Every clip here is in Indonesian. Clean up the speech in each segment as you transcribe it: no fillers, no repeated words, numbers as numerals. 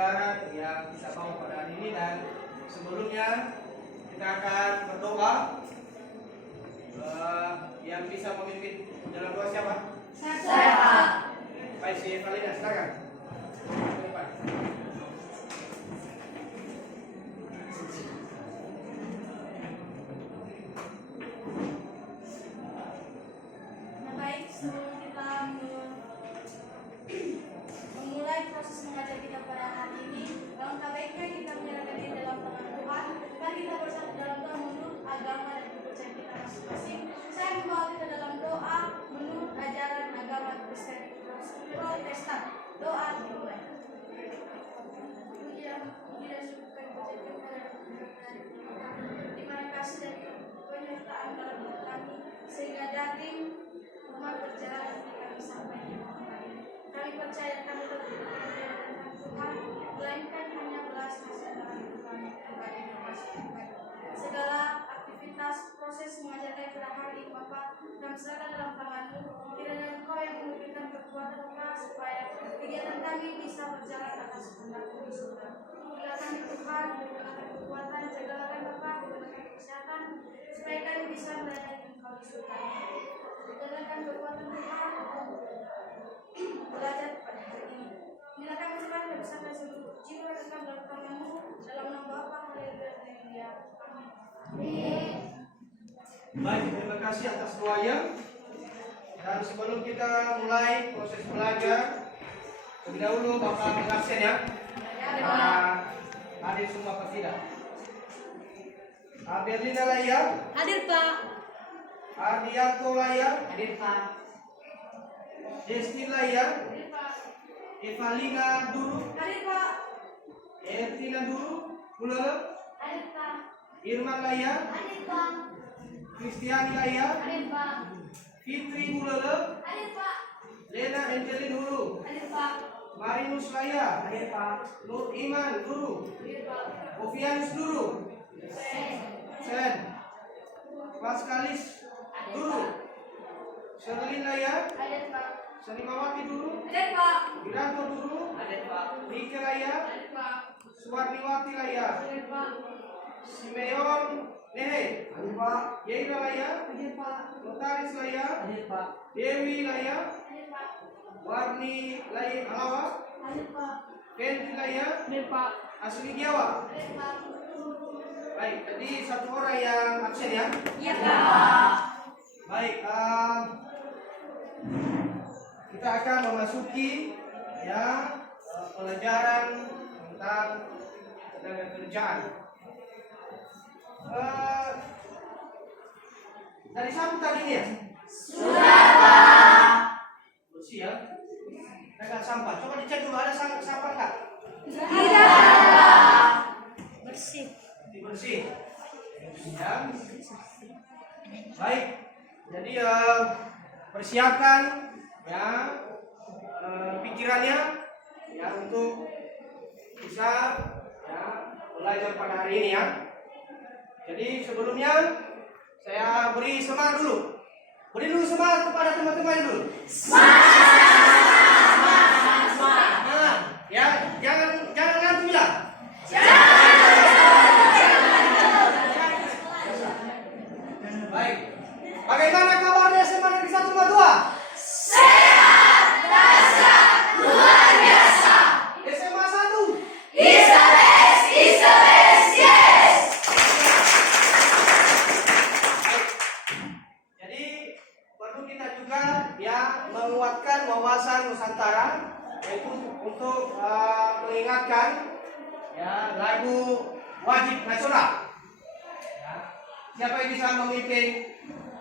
pelajaran yang kita bawa pada hari ini, dan sebelumnya kita akan berdoa. Yang bisa memimpin dalam doa siapa? Saya. Baik, si Valina, silakan. Ke depan. Nah, baik, sebelum kita memulai proses mengajar kita pada hari ini, langkah baiknya kita menyerahkan diri dalam tangan Tuhan. Mari kita bersatu dalam doa menurut agama dan kepercayaan kita masing-masing. Saya membawa kita dalam doa menurut ajaran agama Kristen Protestan. Doa dimulai. Terima kasih dan penyertaan dalam hidup kami, sehingga dating umat berjalan di kami sampai di hari ini. Kami percaya kami berdoa dengan Tuhan, melainkan hanya belas kasihan dalam hidup kami pribadi. Segala aktivitas proses mengajar kami pada hari ini, Bapa, kami serahkan dalam tangan-Mu. Kiranya Engkau yang memberikan kekuatan kami supaya kegiatan kami bisa berjalan atas kehendak-Mu di surga. Bila kami Tuhan, berikan kekuatan, jagalah kami Bapa, berikan kesehatan, supaya kami bisa melayani Engkau di surga. Berikan kekuatan Tuhan belajar pada hari ini. Bila kami Tuhan yang bisa seluruh jiwa dan dalam tangan-Mu, dalam nama Bapa, Haleluya, Haleluya. Amin. Baik, terima kasih atas doanya. Dan sebelum kita mulai proses belajar, terlebih dahulu Bapak mengaksian ya. Hadir semua apa tidak? Berlina Laya. Hadir Pak. Ardianto Laya. Hadir Pak. Desti Laya. Hadir Pak. Evalina Duru. Hadir Pak. Ertina Duru. Pula. Hadir Pak. Irman Laya. Hadir Pak. Kristiani Laya. Hadir Pak. Fitri Mulele. Hadir Pak. Lena Angelin Hulu. Hadir Pak. Marinus Laya. Hadir Pak. Nur Iman Duru. Hadir Pak. Ovianus Duru. Sen. Paskalis Duru. Sherlyn Laya. Hadir Pak. Senimawati Duru. Hadir Pak. Wiranto Duru. Hadir Pak. Nike Laya. Hadir Pak. Suwarniwati Laya. Hadir Pak. Simeon Nehe. Hadir Pak. Yeira Laya. Hadir Pak. Notaris Laya. Hadir Pak. Dewi Laya. Hadir Pak. Warni Laya Alawa. Hadir Pak. Fenty Laya. Hadir Pak. Asli Giawa. Hadir Pak. Baik, jadi satu orang yang absen ya. Iya Pak. Baik, kita akan memasuki ya pelajaran tentang tenaga kerjaan. Dari sambutan ini ya? Sudah Pak. Bersih ya? Pegang sampah. Coba dicek dulu ada sampah nggak? Tidak Pak. Bersih. Bersih. Ya. Baik. Jadi persiapkan ya pikirannya ya untuk bisa ya belajar pada hari ini ya. Jadi sebelumnya saya beri semangat dulu. Beri dulu semangat kepada teman-teman dulu. Semangat. Ya, jangan ngantuk ya. Baik. Bagaimana kabarnya SMA Negeri 1 Rumah 2? Sehat, dahsyat, luar biasa. SMA 1. Is the best, yes. Jadi perlu kita juga ya menguatkan wawasan Nusantara, yaitu untuk mengingatkan ya lagu wajib nasional. Ya. Siapa yang bisa memimpin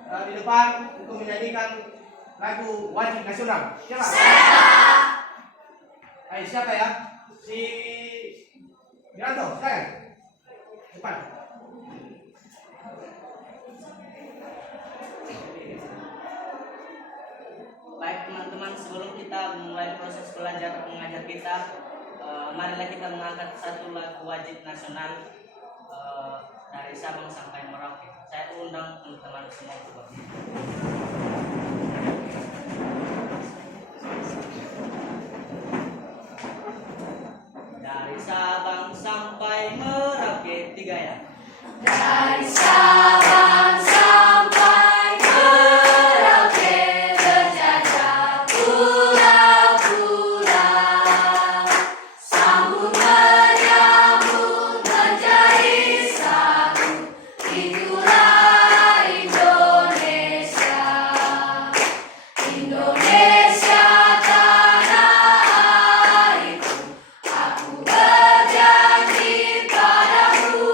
di depan untuk menyanyikan lagu wajib nasional? Siapa? Ayo siapa ya? Si Wiranto, silakan. Depan. Baik teman-teman, sebelum kita memulai proses belajar mengajar kita, marilah kita mengangkat satu lagu wajib nasional dari Sabang sampai Merauke. Saya undang teman-teman semua untuk bernyanyi. Dari 3 ya. Dari Sabang sampai Merauke berjajah pulau-pulau, sambung menyambung menjadi satu, itulah Indonesia. Indonesia tanah airku, aku berjanji padamu,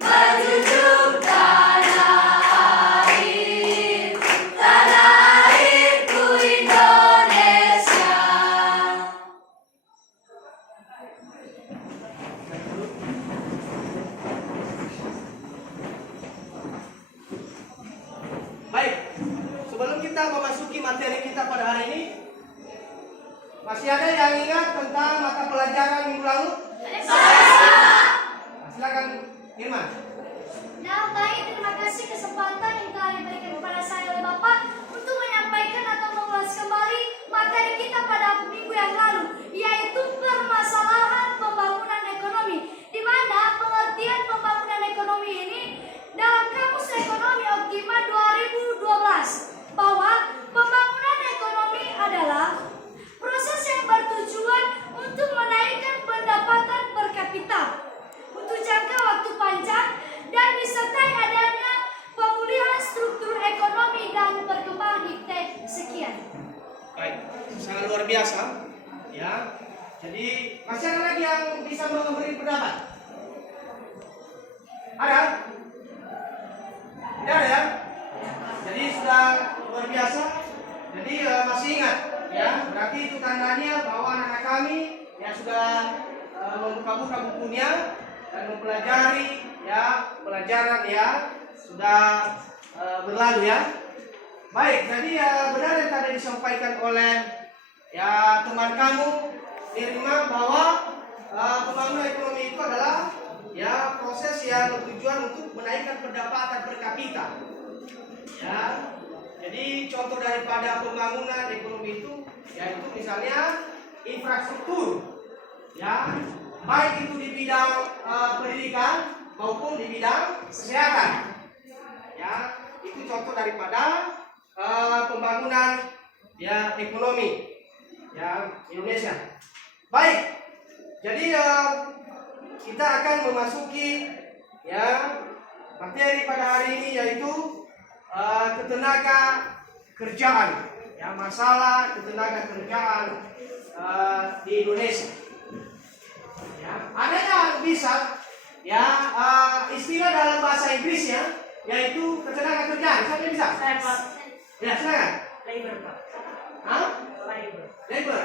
menjunjung tanah airku Indonesia. Baik, sebelum kita memasuki materi kita pada hari ini, masih ada yang ingat tentang mata pelajaran minggu lalu? Silakan, Irma. Nah, baik, terima kasih kesempatan yang telah diberikan kepada saya oleh Bapak untuk menyampaikan atau mengulas kembali materi kita pada minggu yang lalu, yaitu permasalahan pembangunan ekonomi, di mana pengertian pembangunan ekonomi ini dalam Kamus Ekonomi Optima 2012 bahwa pembangunan ekonomi adalah proses yang bertujuan untuk menaikkan pendapatan per kapita untuk jangka waktu panjang dan disertai adanya pemulihan struktur ekonomi dan perkembangan iptek. Sekian. Baik, sangat luar biasa. Ya, jadi masih ada lagi yang bisa memberi pendapat? Ada? Tidak ada ya? Jadi sudah luar biasa. Jadi masih ingat, ya? Berarti itu tandanya bahwa anak-anak kami yang sudah membuka-buka bukunya dan mempelajari ya pelajaran ya sudah berlalu ya. Baik, jadi benar yang tadi disampaikan oleh ya teman kamu Irma bahwa pembangunan ekonomi itu adalah ya proses yang bertujuan untuk menaikkan pendapatan per kapita. Ya, jadi contoh daripada pembangunan ekonomi itu yaitu misalnya infrastruktur, ya baik itu di bidang pendidikan maupun di bidang kesehatan. Ya, itu contoh daripada pembangunan ya ekonomi ya Indonesia. Baik, jadi kita akan memasuki ya materi pada hari ini yaitu ketenaga kerjaan, ya masalah ketenaga kerjaan di Indonesia. Ya, ada yang bisa ya istilah dalam bahasa Inggrisnya yaitu ketenaga kerjaan. Siapa yang bisa? Saya Pak. Ya, silakan. Labor Pak. Hah? Labor. Labor.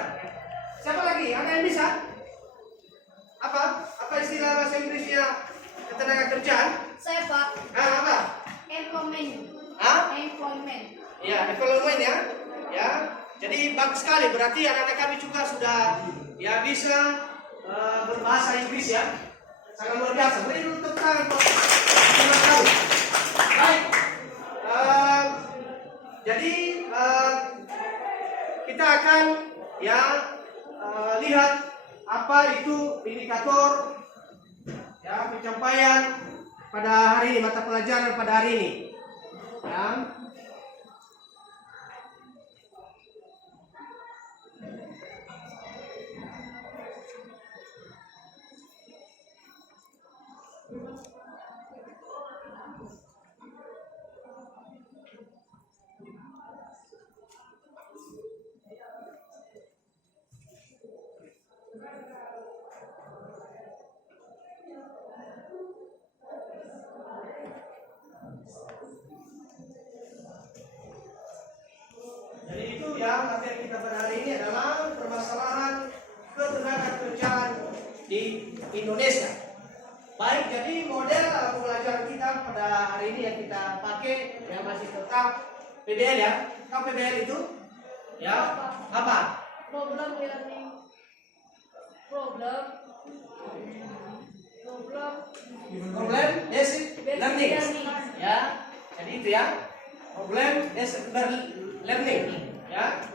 Siapa lagi? Ada yang bisa? Apa istilah bahasa Inggrisnya ketenaga kerjaan? Saya Pak. Apa? Employment. Hah? Employment. Ya, employment ya. Ya. Jadi bagus sekali. Berarti anak-anak kami juga sudah ya bisa berbahasa Inggris ya. Sangat luar biasa. Beri dulu tepuk tangan Pak. Terima kasih. Baik. Jadi kita akan ya lihat apa itu indikator ya pencapaian pada hari ini, mata pelajaran pada hari ini. Ya. Jadi itu ya materi kita pada hari ini adalah permasalahan ketenaga kerjaan di Indonesia. Baik, jadi model pembelajaran kita pada hari ini yang kita pakai yang masih tetap PBL ya. Tahu PBL itu? Ya. Apa? Problem learning. Problem Problem basic learning. Ya. Jadi itu ya. Problem basic learning. Ya.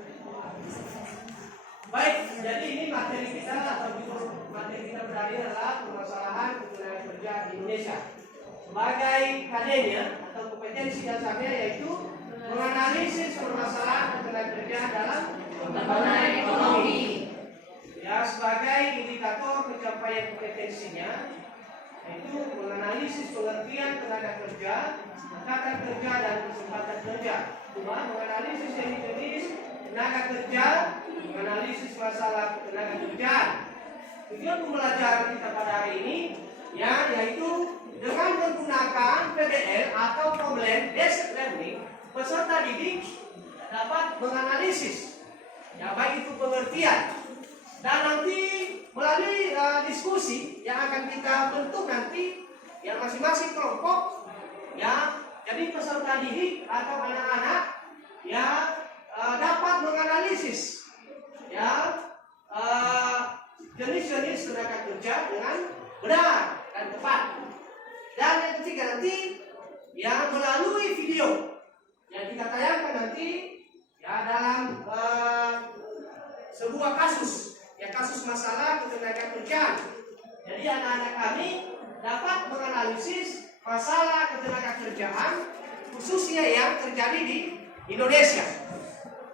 Baik, jadi ini materi kita atau judul materi kita berada adalah permasalahan ketenaga Kerja di Indonesia. Sebagai KD-nya atau kompetensi dasarnya yaitu menganalisis permasalahan tenaga kerja dalam pembangunan ekonomi. Ya, sebagai indikator pencapaian kompetensinya yaitu menganalisis pengertian tenaga kerja, angkatan kerja dan kesempatan kerja. Cuma menganalisis jenis tenaga kerja, menganalisis masalah tenaga kerja. Tujuan pembelajaran kita pada hari ini ya yaitu dengan menggunakan PBL atau problem based learning, peserta didik dapat menganalisis ya baik itu pengertian dan nanti melalui diskusi yang akan kita bentuk nanti yang masing-masing kelompok ya, jadi peserta didik atau anak-anak ya dapat menganalisis ya jenis-jenis tenaga kerja dengan benar dan tepat. Dan yang ketiga nanti ya melalui video yang kita tayangkan nanti ya dalam sebuah kasus ya kasus masalah ketenaga kerjaan. Jadi anak-anak kami dapat menganalisis masalah ketenaga kerjaan khususnya yang terjadi di Indonesia.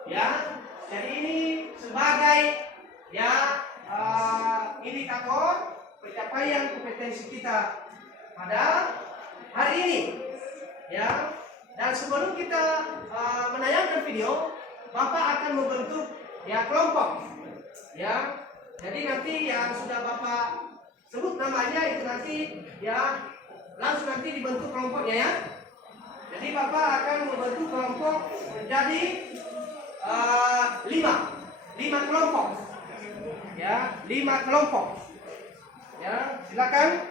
Ya, jadi ini sebagai ya indikator pencapaian kompetensi kita pada hari ini. Ya, dan sebelum kita menayangkan video, Bapak akan membentuk ya kelompok. Ya, jadi nanti yang sudah Bapak sebut namanya itu nanti ya langsung nanti dibentuk kelompoknya ya. Jadi Bapak akan membentuk kelompok menjadi 5 kelompok. Ya, 5 kelompok. Ya, silakan.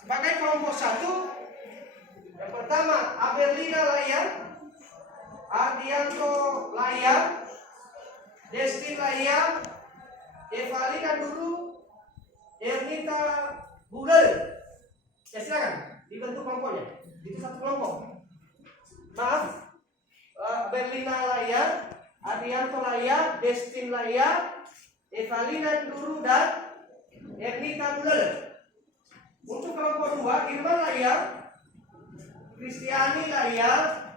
Sebagai kelompok 1, yang pertama Aberlina Layar, Ardianto Layar, Destin Layar, Evalina Dulu, Ernita Bugel. Ya silakan dibentuk kelompoknya. Itu satu kelompok. Maaf, Berlina Layar, Ardianto Layar, Destin Layar, Evalina Dulu dan Ernita Bugel. Untuk kelompok 2, Irman Layar, Kristiani Layar,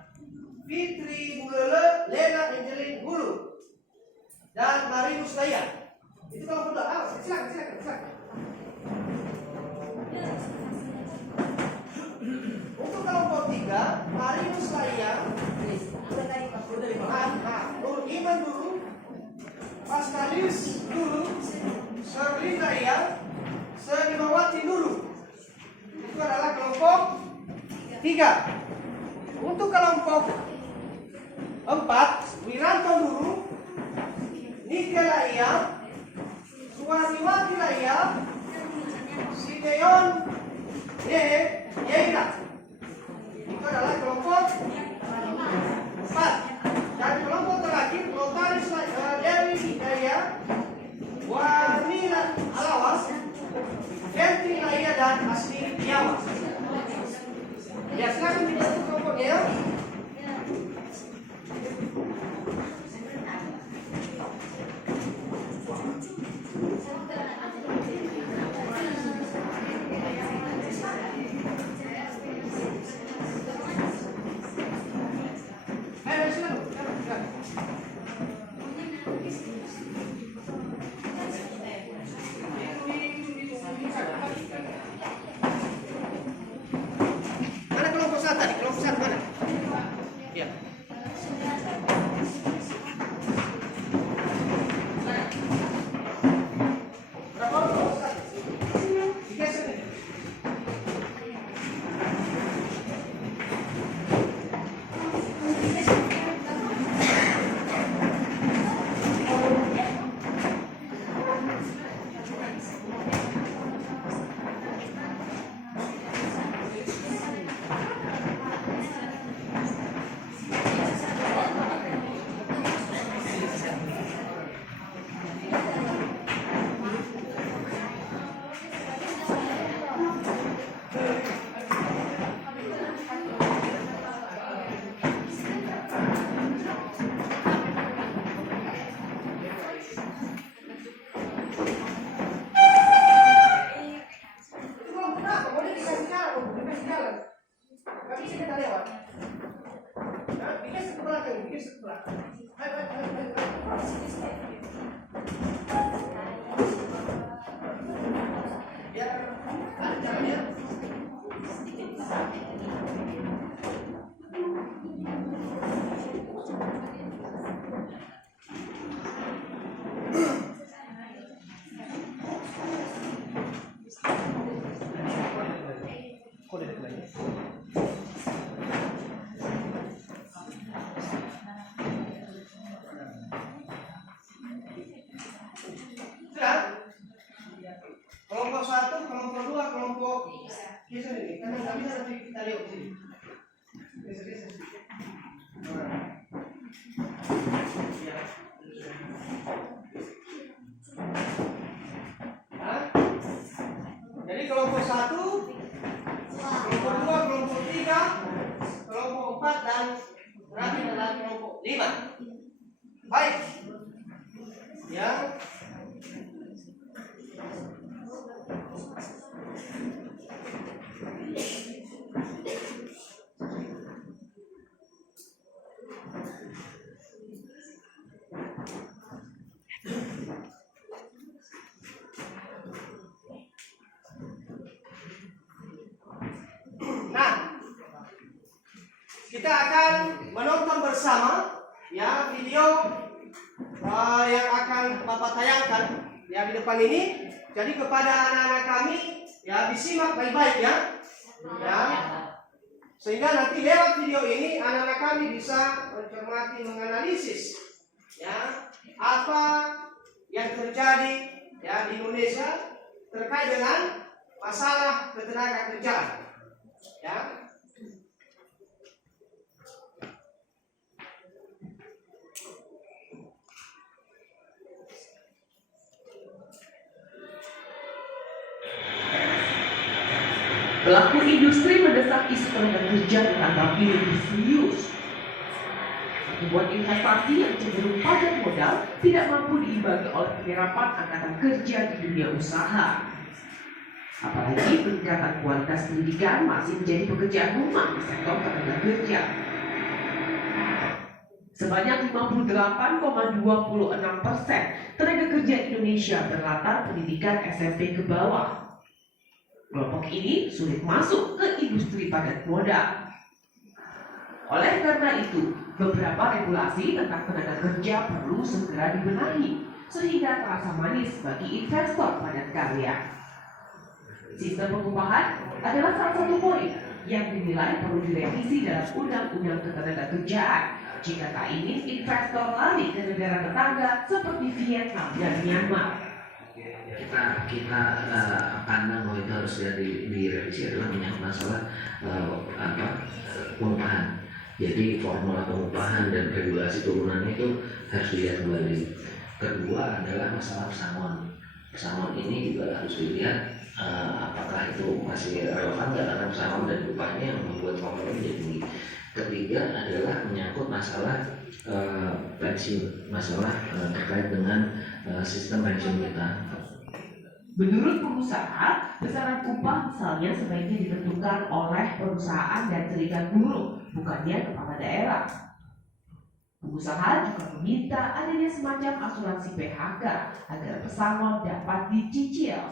Fitri Bulele, Lena Angelin Hulu, dan Marinus Layar. Itu kelompok 2. Silakan. Untuk kelompok 3, Marinus Layar, Nur Iman dulu, Paskalis dulu, Serlin Layar, Serimawati dulu. Itu adalah kelompok 3. Untuk kelompok 4, Wiranto dulu, Nike Layar, Suwariwati Layar, Simeon Yeira. Itu adalah kelompok 4. Dan kelompok terakhir Notaris Dewi Layar, Warnina Alawas, Fenty Layar dan Asli Tiawas. Ya silakan dibentuk kelompoknya ya. bisa nanti kita lihat di sini. Ya. Hah? Jadi kelompok 1, kelompok 2, kelompok 3, kelompok 4 dan terakhir adalah kelompok 5. Baik. Ya. Nah, kita akan menonton bersama ya video yang akan Bapak tayangkan ya di depan ini. Jadi kepada anak-anak kami ya disimak baik-baik ya. Ya. Sehingga nanti lewat video ini anak-anak kami bisa mencermati, menganalisis ya apa yang terjadi ya di Indonesia terkait dengan masalah ketenagakerjaan. Ya. Pelaku industri mendesak isu tenaga kerja ditanggapi lebih serius. Membuat investasi yang cenderung padat modal tidak mampu diimbangi oleh penyerapan angkatan kerja di dunia usaha. Apalagi peningkatan kualitas pendidikan masih menjadi pekerjaan rumah di sektor tenaga kerja. Sebanyak 58,26% tenaga kerja Indonesia berlatar pendidikan SMP ke bawah. Kelompok ini sulit masuk ke industri padat modal. Oleh karena itu, beberapa regulasi tentang tenaga kerja perlu segera dibenahi sehingga terasa manis bagi investor padat karya. Sistem pengupahan adalah salah satu poin yang dinilai perlu direvisi dalam Undang-Undang Ketenagakerjaan jika tak ingin investor lari ke negara tetangga seperti Vietnam dan Myanmar. Kita pandang bahwa itu harus direvisi adalah menyangkut masalah pengupahan. Jadi formula pengupahan dan regulasi turunannya itu harus dilihat kembali. Kedua adalah masalah pesangon. Pesangon ini juga harus dilihat apakah itu masih relevan nggak, karena pesangon dan upahnya yang membuat formula menjadi tinggi. Ketiga adalah menyangkut masalah pensiun, masalah terkait dengan sistem pensiun kita. Menurut pengusaha, besaran upah misalnya sebaiknya ditentukan oleh perusahaan dan serikat buruh, bukannya kepala daerah. Pengusaha juga meminta adanya semacam asuransi PHK agar pesangon dapat dicicil.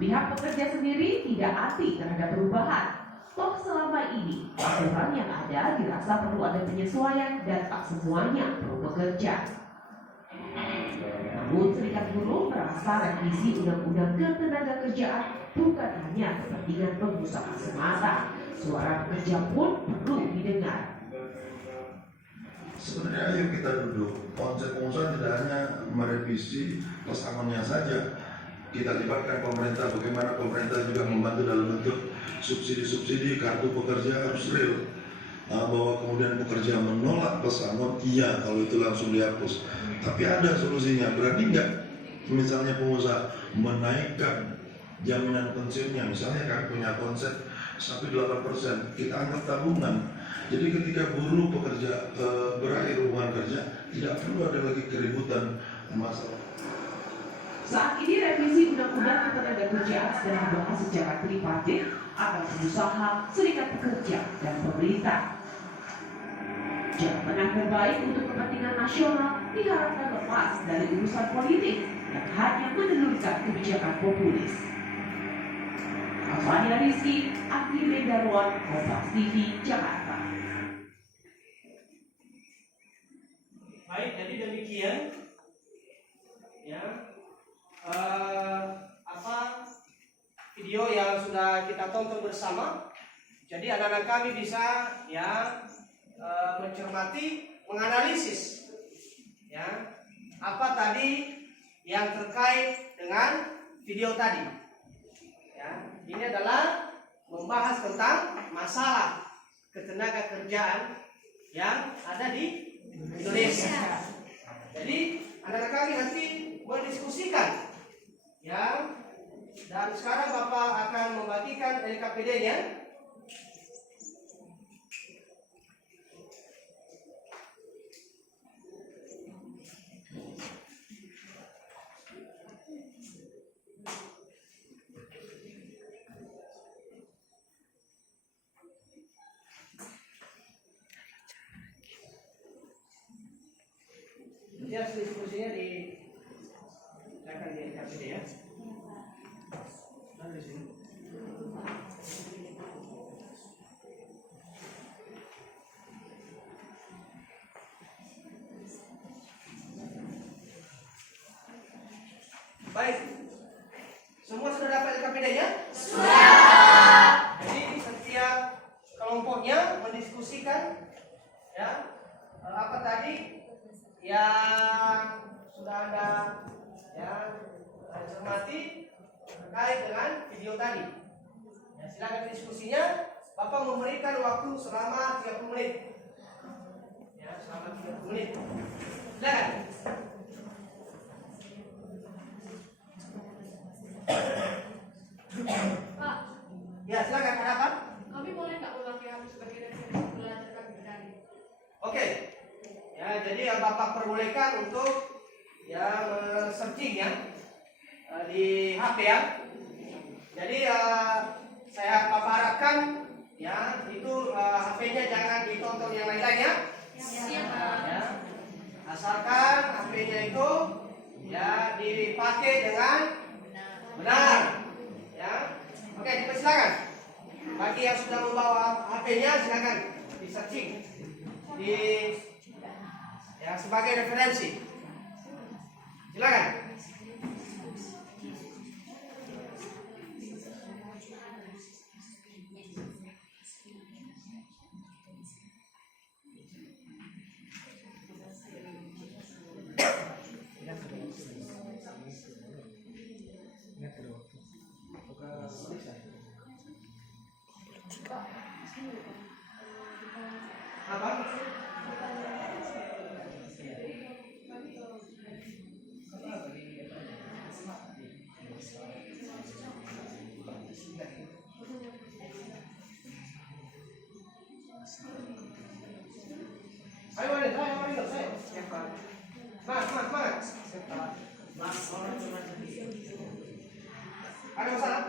Pihak pekerja sendiri tidak anti terhadap perubahan. Toh selama ini, aturan yang ada dirasa perlu ada penyesuaian dan tak semuanya perlu bekerja. Namun serikat buruh merasa revisi Undang-Undang Ketenagakerjaan bukan hanya kepentingan pengusaha semata. Suara pekerja pun perlu didengar. Sebenarnya ayo kita duduk. Konsep pengusaha tidak hanya merevisi pesangonnya saja. Kita libatkan pemerintah, bagaimana pemerintah juga membantu dalam bentuk subsidi-subsidi, kartu pekerja harus real. Bahwa kemudian pekerja menolak pesangon, iya kalau itu langsung dihapus. Tapi ada solusinya, berani nggak misalnya pengusaha menaikkan jaminan pensiunnya, misalnya kan punya konsep sampai 8%, kita anggap tabungan. Jadi ketika buruh pekerja berakhir hubungan kerja, tidak perlu ada lagi keributan masalah. Saat ini revisi Undang-Undang Ketenagakerjaan sedang dibahas secara tripartit antara pengusaha, serikat pekerja, dan pemerintah. Jalan tengah terbaik untuk kepentingan nasional diharapkan lepas dari urusan politik yang hanya menelurkan kebijakan populis. Afania Rizky, Aktif Darwan, Kompas TV, Jakarta. Baik, jadi demikian ya video yang sudah kita tonton bersama. Jadi anak-anak kami bisa ya mencermati, menganalisis ya apa tadi yang terkait dengan video tadi ya. ini adalah membahas tentang masalah ketenaga kerjaan yang ada di Indonesia. Jadi anak-anak kami nanti mendiskusikan, ya. Dan sekarang Bapak akan membagikan LKPD-nya. Jadi hasil diskusinya akan di LKPD ya. Nah, di sini. Baik, semua sudah dapat LKPD-nya? Sudah. Jadi setiap kelompoknya mendiskusikan, ya, apa tadi yang sudah ada, ya, cermati terkait dengan video tadi. Ya, silakan diskusinya. Bapak memberikan waktu selama 30 menit. Ya, selama 30 menit. Silakan. Pak, Ya, silakan. Ada apa? kami boleh nggak ulangi habis sebagai referensi belajar kami tadi? Oke. Ya, jadi yang Bapak perbolehkan untuk ya searching ya di HP ya. Jadi saya Bapak harapkan ya itu HP-nya jangan ditonton yang lain-lain ya. Ya. Asalkan HP-nya itu ya dipakai dengan benar. Ya. Oke, dipersilakan. Bagi yang sudah membawa HP-nya silakan di searching di ya sebagai referensi. Silakan. Apa? Ayo, saya. Semangat. Ada masalah?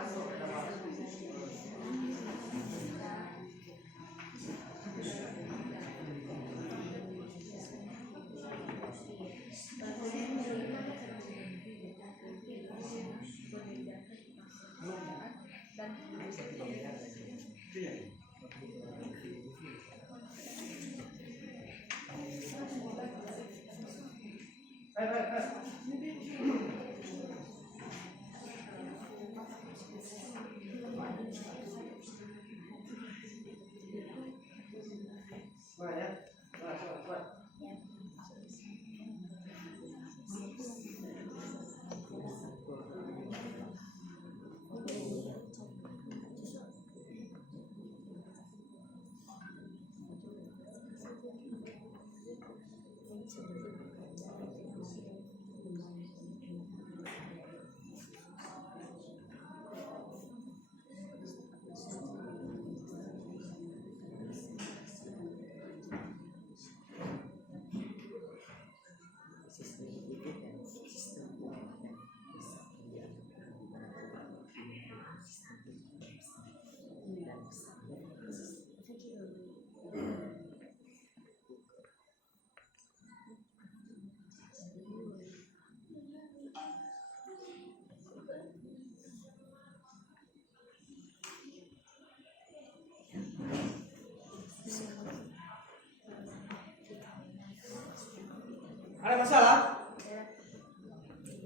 Ada masalah?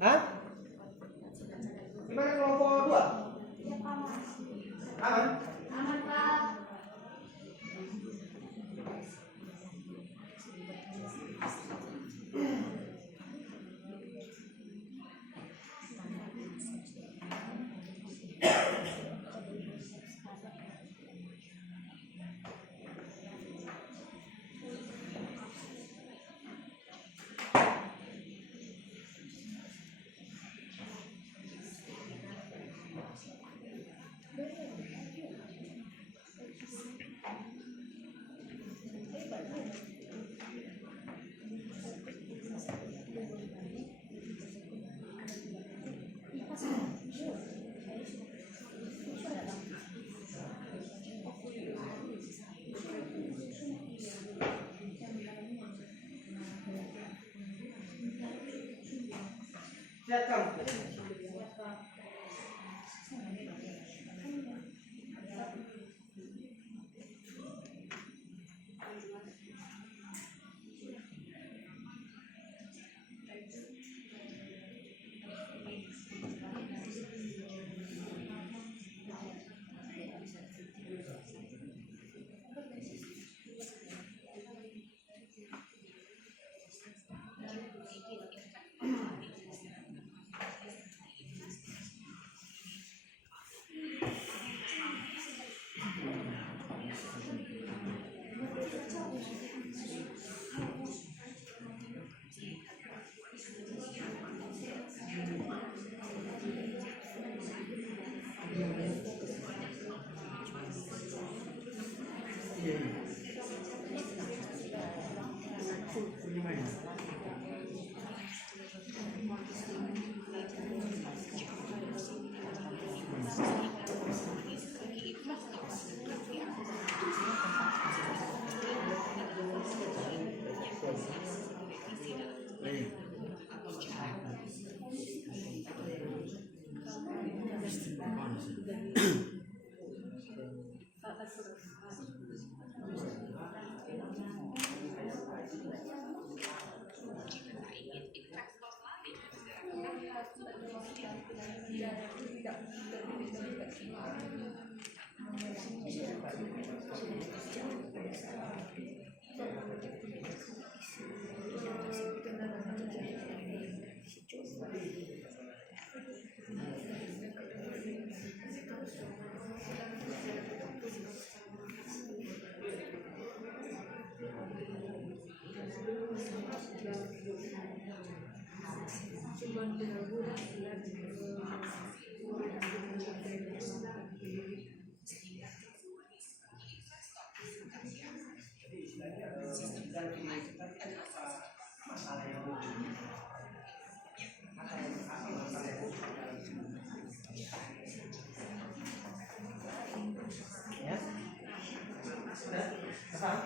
Hah? Gimana kelompok 2? Ya, Pak. Aman? Aman, Pak. Siap kamu. Ya. Paham?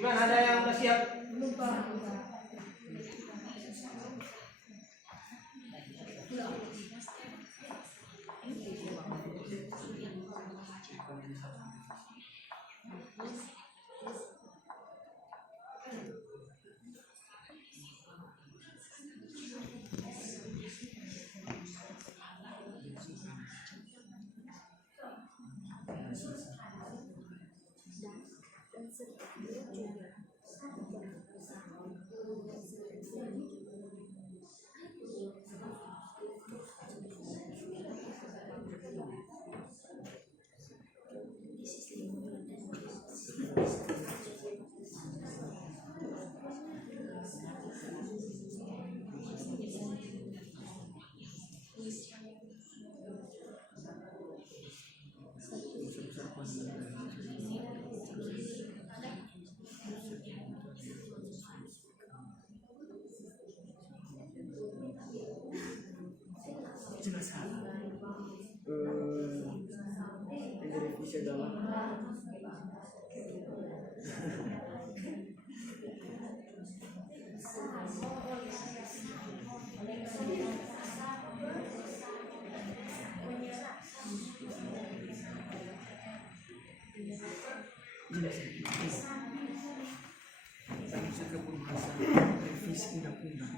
Gimana, ada yang udah siap? Belum Pak. Revisi adalah revisi undang-undang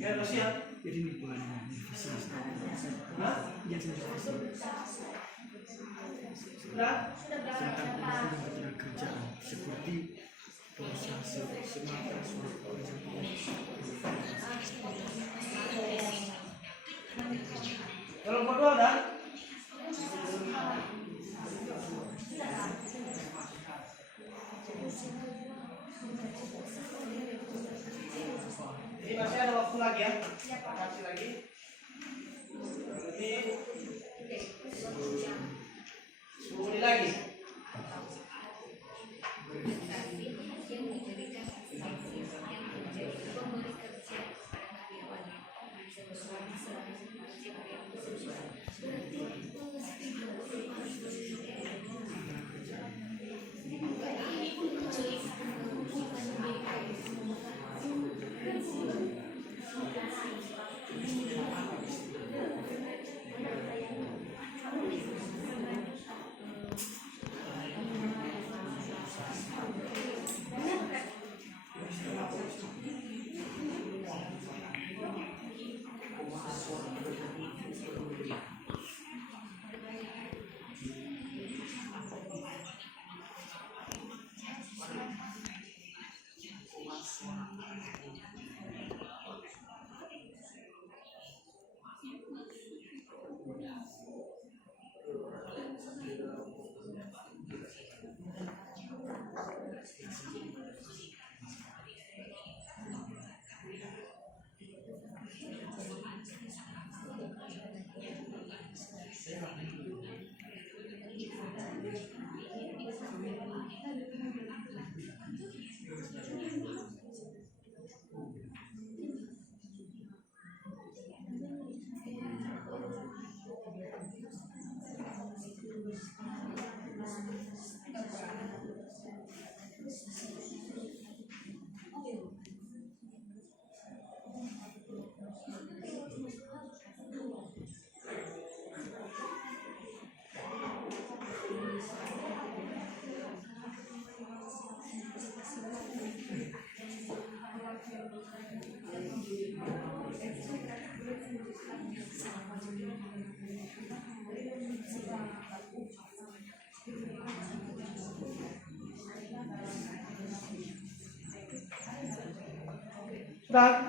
Ya, udah siap. jadi ini bukan revisi Hah? ya revisi Sudah? tentang undang-undang ketenaga kerjaan seperti proses semata surat Kalau berdua udah? Jadi masih ada waktu lagi ya? Kasih lagi. Jadi 10 menit lagi. Sudah.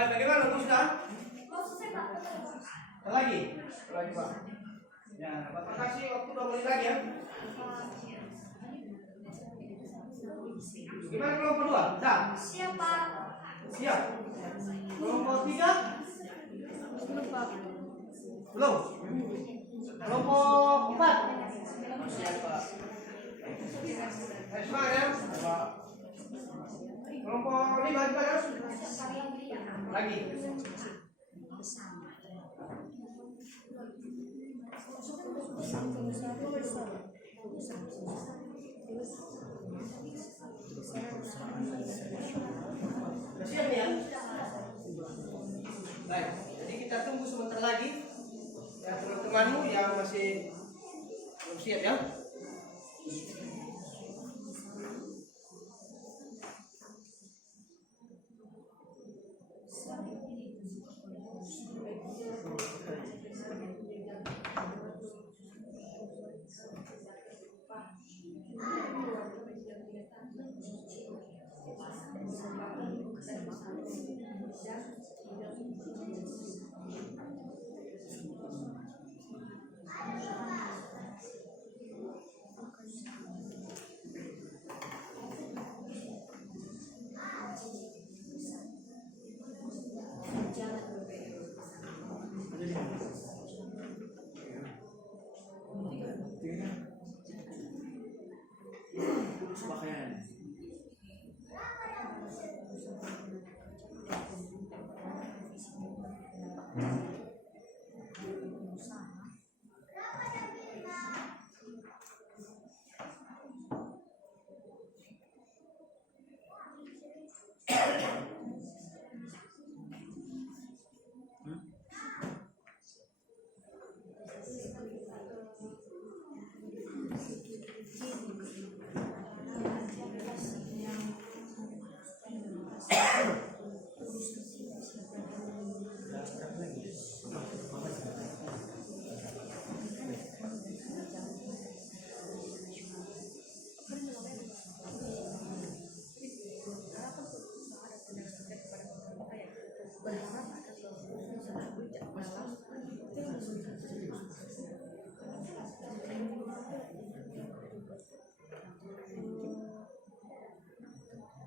Baik, bagaimana Bu sudah? Mau selesai Pak? Ada lagi? Ada lagi Pak. Ya, Bapak kasih waktu 2 menit lagi ya. Gimana kelompok 2? Dah. Siap Pak. Siap. Kelompok 3? Belum. Kelompok 4? Siap Pak. Semangat ya. Kelompok 5 gimana? Lagi. Sudah siap nih ya? Baik, jadi kita tunggu sebentar lagi ya teman-temanmu yang masih belum siap ya. Pakaian.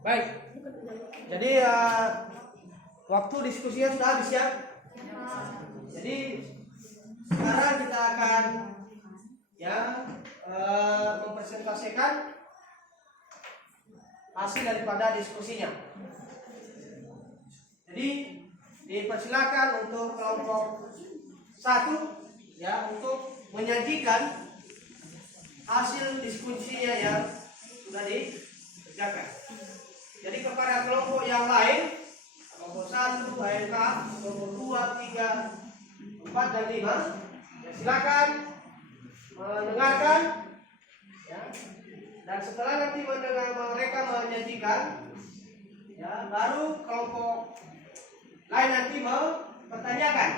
Baik. Jadi waktu diskusinya sudah habis ya. Jadi sekarang kita akan ya mempresentasikan hasil daripada diskusinya. Jadi dipersilakan untuk kelompok 1 ya untuk menyajikan hasil diskusinya yang sudah dikerjakan. Jadi kepada kelompok yang lain, kelompok 1, HLK, kelompok 2, 3, 4 dan 5, ya silakan mendengarkan ya. Dan setelah nanti mendengar mereka menyajikan ya, baru kelompok lain nanti mempertanyakan,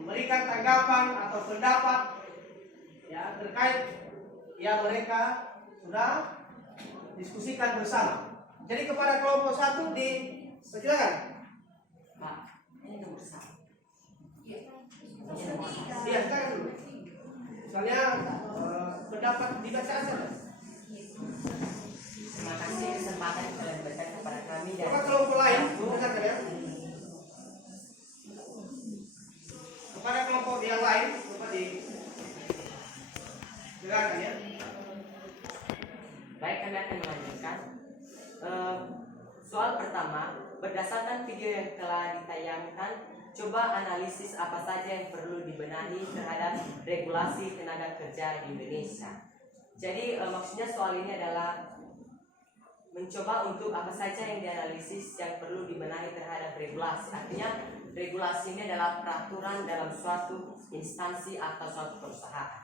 memberikan tanggapan atau pendapat ya terkait yang mereka sudah diskusikan bersama. Jadi kepada kelompok 1 dipersilakan. Pak, ini nomor 1. Iya, silakan dulu. Misalnya pendapat dibaca saja. Terima kasih kesempatan yang telah diberikan kepada kami dan Maka kelompok lain dengarkan ya. Kepada kelompok yang lain coba dengarkan ya. baik, kami akan melanjutkan. Soal pertama, berdasarkan video yang telah ditayangkan, coba analisis apa saja yang perlu dibenahi terhadap regulasi tenaga kerja di Indonesia. Jadi maksudnya soal ini adalah mencoba untuk apa saja yang dianalisis yang perlu dibenahi terhadap regulasi. Artinya regulasi ini adalah peraturan dalam suatu instansi atau suatu perusahaan.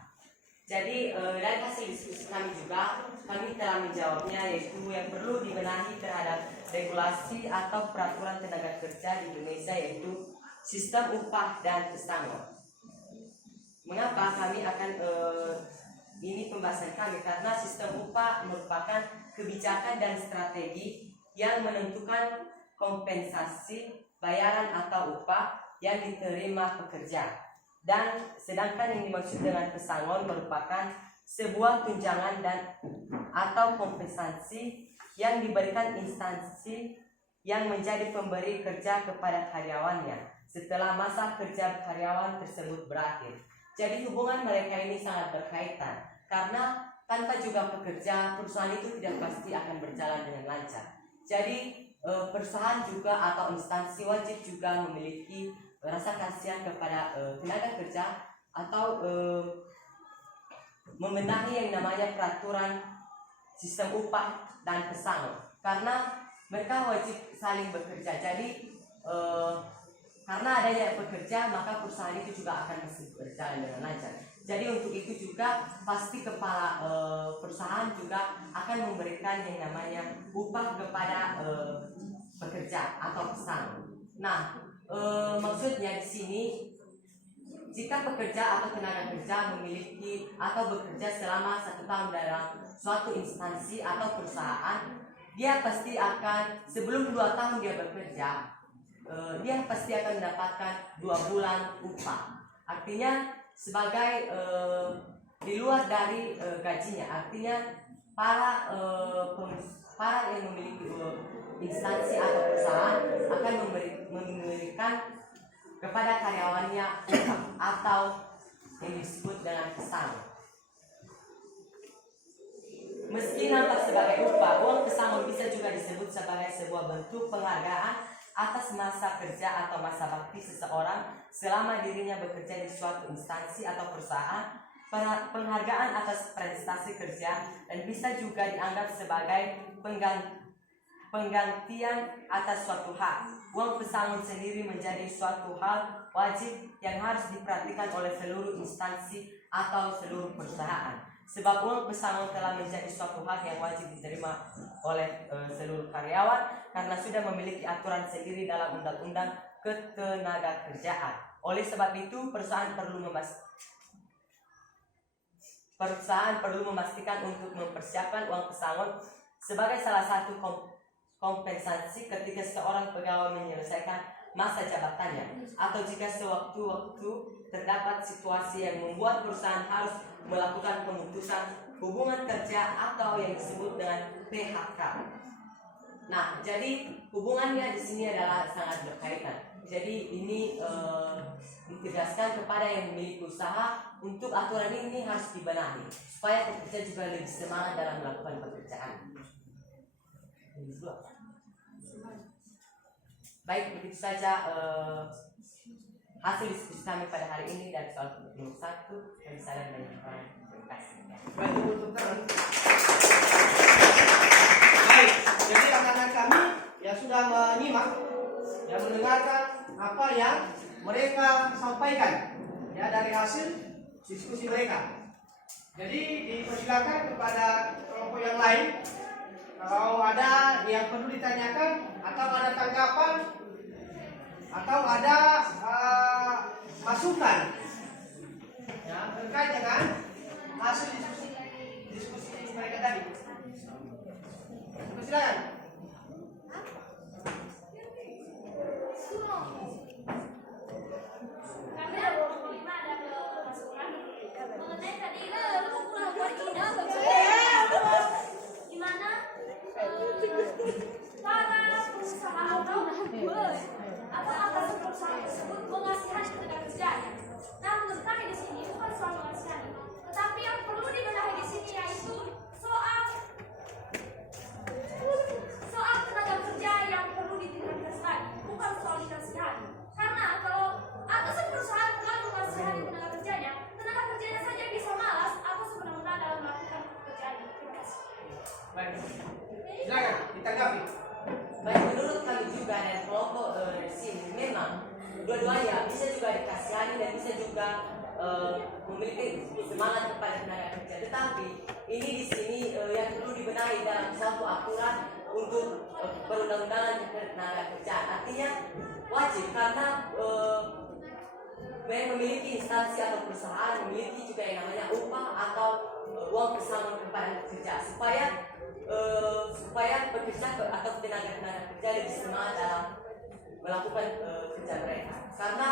Jadi dari hasil diskusi kami juga, kami telah menjawabnya, yaitu yang perlu dibenahi terhadap regulasi atau peraturan tenaga kerja di Indonesia yaitu sistem upah dan pesangon. Mengapa kami akan ini pembahasan kami? Karena sistem upah merupakan kebijakan dan strategi yang menentukan kompensasi bayaran atau upah yang diterima pekerja. Dan sedangkan yang dimaksud dengan pesangon merupakan sebuah tunjangan dan atau kompensasi yang diberikan instansi yang menjadi pemberi kerja kepada karyawannya setelah masa kerja karyawan tersebut berakhir. Jadi hubungan mereka ini sangat berkaitan karena tanpa juga pekerja, perusahaan itu tidak pasti akan berjalan dengan lancar. Jadi perusahaan juga atau instansi wajib juga memiliki rasa kasihan kepada tenaga kerja atau membenahi yang namanya peraturan sistem upah dan pesangon, karena mereka wajib saling bekerja. Jadi karena adanya pekerja, maka perusahaan itu juga akan berjalan dengan lancar. Jadi untuk itu juga pasti kepala perusahaan juga akan memberikan yang namanya upah kepada pekerja atau pesangon. Nah, maksudnya di sini jika pekerja atau tenaga kerja memiliki atau bekerja selama 1 tahun dalam suatu instansi atau perusahaan, dia pasti akan sebelum 2 tahun dia bekerja, dia pasti akan mendapatkan 2 bulan upah. Artinya sebagai di luar dari gajinya, artinya para yang memiliki instansi atau perusahaan akan memberikan kepada karyawannya upah atau yang disebut dengan pesangon. Meski nampak sebagai upah, uang pesangon bisa juga disebut sebagai sebuah bentuk penghargaan atas masa kerja atau masa bakti seseorang selama dirinya bekerja di suatu instansi atau perusahaan. Penghargaan atas prestasi kerja dan bisa juga dianggap sebagai penggantian atas suatu hak. Uang pesangon sendiri menjadi suatu hal wajib yang harus diperhatikan oleh seluruh instansi atau seluruh perusahaan. Sebab uang pesangon telah menjadi suatu hak yang wajib diterima oleh seluruh karyawan karena sudah memiliki aturan sendiri dalam undang-undang ketenagakerjaan. Oleh sebab itu, perusahaan perlu memastikan untuk mempersiapkan uang pesangon sebagai salah satu kompensasi ketika seorang pegawai menyelesaikan masa jabatannya atau jika sewaktu-waktu terdapat situasi yang membuat perusahaan harus melakukan pemutusan hubungan kerja atau yang disebut dengan PHK. Nah, jadi hubungannya di sini adalah sangat berkaitan. Jadi ini ditegaskan kepada yang memiliki usaha untuk aturan ini harus dibenahi supaya pekerja juga lebih semangat dalam melakukan pekerjaan. Baik, begitu saja hasil diskusi kami pada hari ini dari soal nomor 1 dari saya dan terima kasih. Baik, jadi rekan-rekan kami yang sudah menyimak, yang mendengarkan apa yang mereka sampaikan ya dari hasil diskusi mereka. Jadi dipersilakan kepada kelompok yang lain kalau ada yang perlu ditanyakan atau ada tanggapan atau ada masukan ya, terkait dengan hasil diskusi mereka tadi. Silakan. Mengenai tadi gimana para perusahaan atau atas perusahaan tersebut mengasihani tenaga kerjanya. Nah, menurut kami di sini bukan soal mengasihani, tetapi yang perlu dibenahi di sini yaitu soal tenaga kerja yang perlu ditingkatkan, bukan soal dikasihani. Karena kalau atasan perusahaan terlalu mengasihani tenaga kerjanya saja bisa malas atau semena-mena dalam melakukan pekerjaannya. Terima kasih. Baik, silakan ditanggapi. Baik, menurut kami juga dan kelompok di sini memang dua-duanya bisa juga dikasihani dan bisa juga memiliki semangat kepada tenaga kerja. Tetapi ini di sini yang perlu dibenahi dalam suatu aturan untuk perundang-undangan tenaga kerja. Artinya wajib karena memiliki instansi atau perusahaan memiliki juga yang namanya upah atau uang pesangon kepada pekerja supaya pekerja atau tenaga kerja lebih semangat dalam melakukan kerja mereka. Karena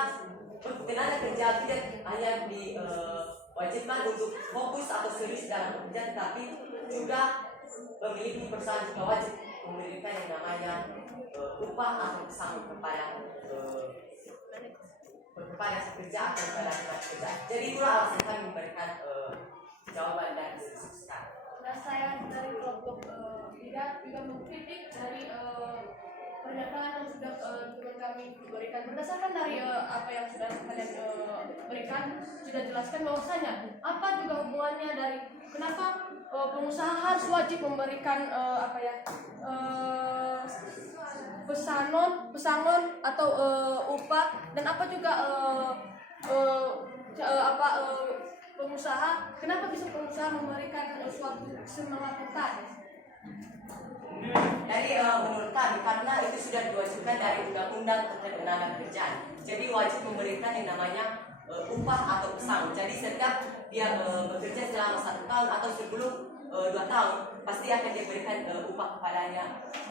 tenaga kerja tidak hanya diwajibkan untuk fokus atau serius dalam bekerja, tetapi juga memiliki perusahaan juga wajib memberikan yang namanya upah atau pesangon kepada pekerja atau kepada pekerja. Jadi itulah alasan kami memberikan jawaban dan diskusikan. Dan saya dari kelompok tidak juga mengkritik dari pernyataan yang sudah juga kami berikan berdasarkan dari apa yang sudah kalian berikan, sudah jelaskan bahwasanya apa juga hubungannya dari kenapa pengusaha harus wajib memberikan pesangon atau upah, dan apa juga pengusaha, kenapa bisa pengusaha memberikan suatu semangat petani? Jadi menurut kami karena itu sudah diwajibkan dari undang-undang terkait tenaga kerjaan. Jadi wajib memberikan yang namanya upah atau pesangon. Jadi setiap dia bekerja selama 1 tahun atau sebelum 2 tahun pasti akan diberikan upah kepadanya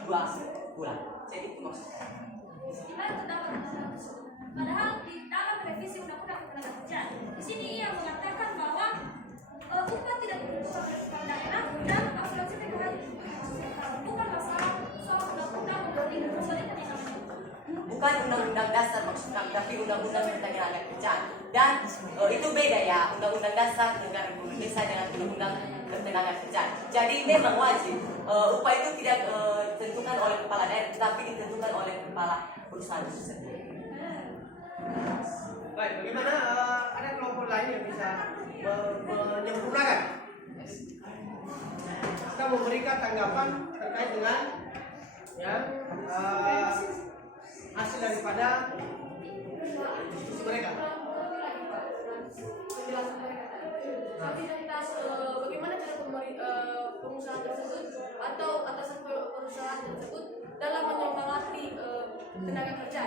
2 bulan. Jadi itu maksudnya. Gimana pendapat Anda tersebut? Padahal di dalam revisi undang-undang tenaga kerja di sini ia mengatakan bahwa upah tidak dibutuhkan oleh kepala daerah dan asuransi PKH bukan masalah soal undang-undang bukan undang-undang dasar maksud kami, tapi undang-undang tenaga kerjaan. Dan itu beda ya, undang-undang dasar negara Republik Indonesia dengan undang-undang tenaga kerjaan. Jadi memang wajib upah itu tidak ditentukan oleh kepala daerah, tetapi ditentukan oleh kepala perusahaan itu sendiri. Baik, bagaimana ada kelompok lain yang bisa menyempurnakan? Kita memberikan tanggapan terkait dengan ya hasil daripada diskusi mereka. Bagaimana cara pengusaha tersebut atau atasan perusahaan tersebut dalam menyemangati tenaga kerja?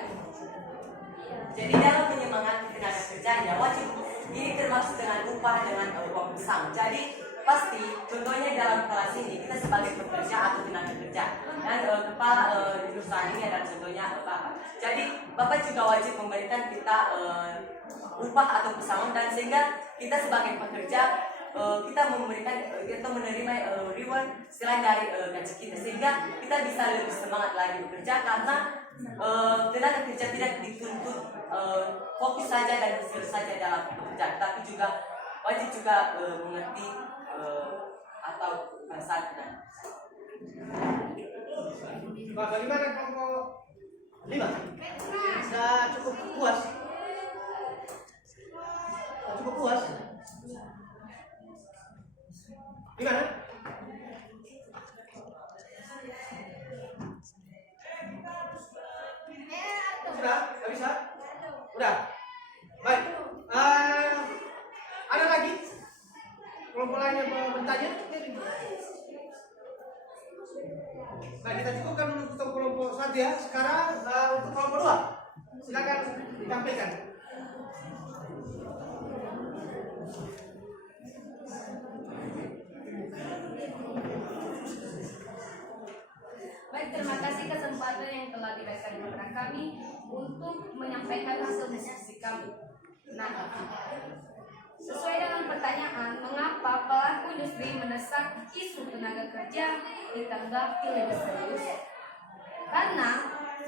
Jadi dalam menyemangati tenaga kerjanya wajib ini termasuk dengan upah dengan uang pesangon. Jadi pasti contohnya dalam kelas ini kita sebagai pekerja atau tenaga kerja dan kepala perusahaan ini adalah contohnya Bapak. Jadi Bapak juga wajib memberikan kita upah atau pesangon, dan sehingga kita sebagai pekerja kita memberikan atau menerima reward selain dari gaji kita, sehingga kita bisa lebih semangat lagi bekerja karena tenaga kerja tidak dituntut fokus saja dan serius saja dalam bekerja, tapi juga wajib juga mengerti atau perasaan tenaga. Bagaimana kelompok 5? Sudah cukup puas? Cukup puas? Gimana? Sudah? Gak bisa? Udah? Baik. Ada lagi? Kelompok lain yang mau bertanya? Baik, kita cukupkan untuk kelompok 1 ya. Sekarang untuk kelompok 2. Silakan disampaikan. Baik, terima kasih kesempatan yang telah diberikan kepada kami untuk menyampaikan hasil diskusi kami. Nah, sesuai dengan pertanyaan, mengapa pelaku industri mendesak isu tenaga kerja ditanggapi lebih serius? Karena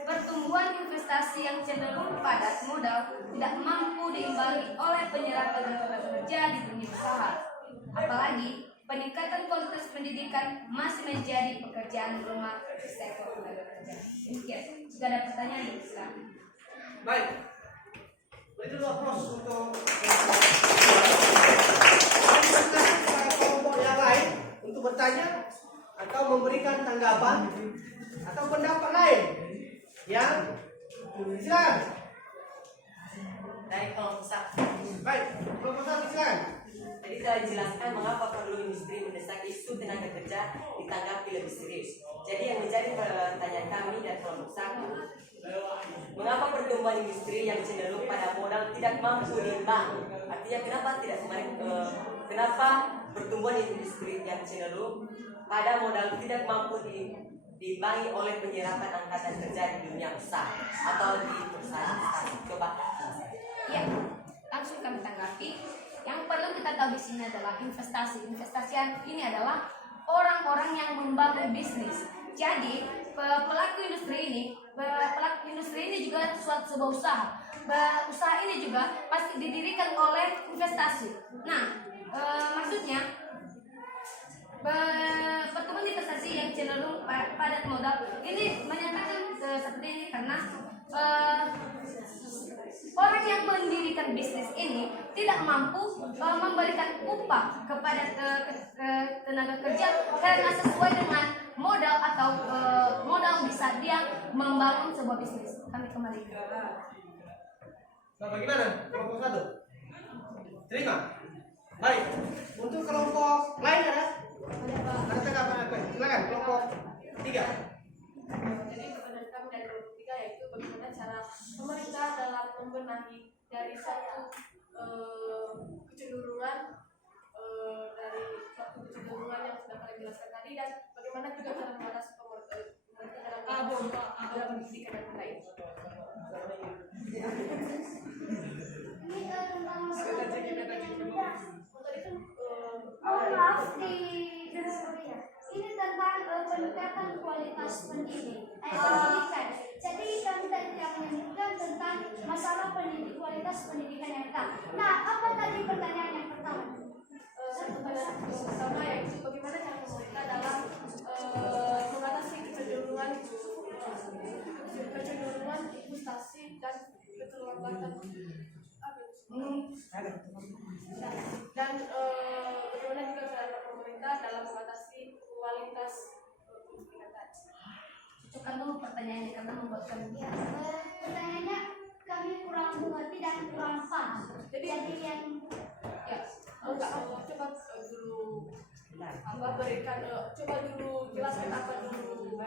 pertumbuhan investasi yang cenderung padat modal tidak mampu diimbangi oleh penyerapan tenaga kerja di dunia usaha. Apalagi peningkatan kualitas pendidikan masih menjadi pekerjaan rumah di sektor tenaga kerja. Demikian. Jika ada pertanyaan, silakan. Baik. Beri dulu aplaus untuk kelompok yang lain untuk bertanya atau memberikan tanggapan atau pendapat lain. Yang silakan. Dari kelompok 1. Baik, kelompok 1 silakan. Jadi telah dijelaskan mengapa perlu industri mendesak isu tenaga kerja ditanggapi lebih serius. Jadi yang menjadi pertanyaan kami dari kelompok 1, mengapa pertumbuhan industri yang cenderung pada modal tidak mampu diimbangi? Artinya kenapa pertumbuhan industri yang cenderung pada modal tidak mampu diimbangi oleh penyerapan angkatan kerja di dunia usaha atau di perusahaan instansi. Coba. Ya, langsung kami tanggapi. Yang perlu kita tahu di sini adalah investasi. Investasi ini adalah orang-orang yang membangun bisnis. Jadi pelaku industri ini juga sebuah usaha. Usaha ini juga pasti didirikan oleh investasi. Nah, maksudnya pertumbuhan investasi yang cenderung padat modal ini menyatakan seperti ini karena orang yang mendirikan bisnis ini tidak mampu memberikan upah kepada tenaga kerja karena sesuai dengan modal atau modal bisa dia membangun sebuah bisnis. Kami kembali. Nah, bagaimana kelompok 1? Terima. Baik. Untuk kelompok lain ada? Ada tanggapan apa? Silakan kelompok 3. Jadi pertanyaan kami dari kelompok 3 yaitu bagaimana cara pemerintah dalam membenahi dari satu kecenderungan yang sudah kalian jelaskan tadi, dan bagaimana juga cara mengatasi pemerintah dalam pendidikan dan lain. Ini tentang masalah pendidikan. Mohon Maaf ini tentang peningkatan kualitas pendidikan. Jadi kami tadi tidak menyebutkan tentang masalah kualitas pendidikan yang tak. Nah, apa tadi pertanyaan yang pertama? Pertanyaan pertama yaitu bagaimana cara pemerintah dalam mengatasi kecenderungan investasi dan keterlambatan dan bagaimana juga cara pemerintah dalam mengatasi kualitas pendidikan. Cocokkan dulu pertanyaannya karena membuat kami Pertanyaannya kami kurang mengerti dan kurang paham. Jadi yang coba dulu berikan coba dulu jelaskan apa dulu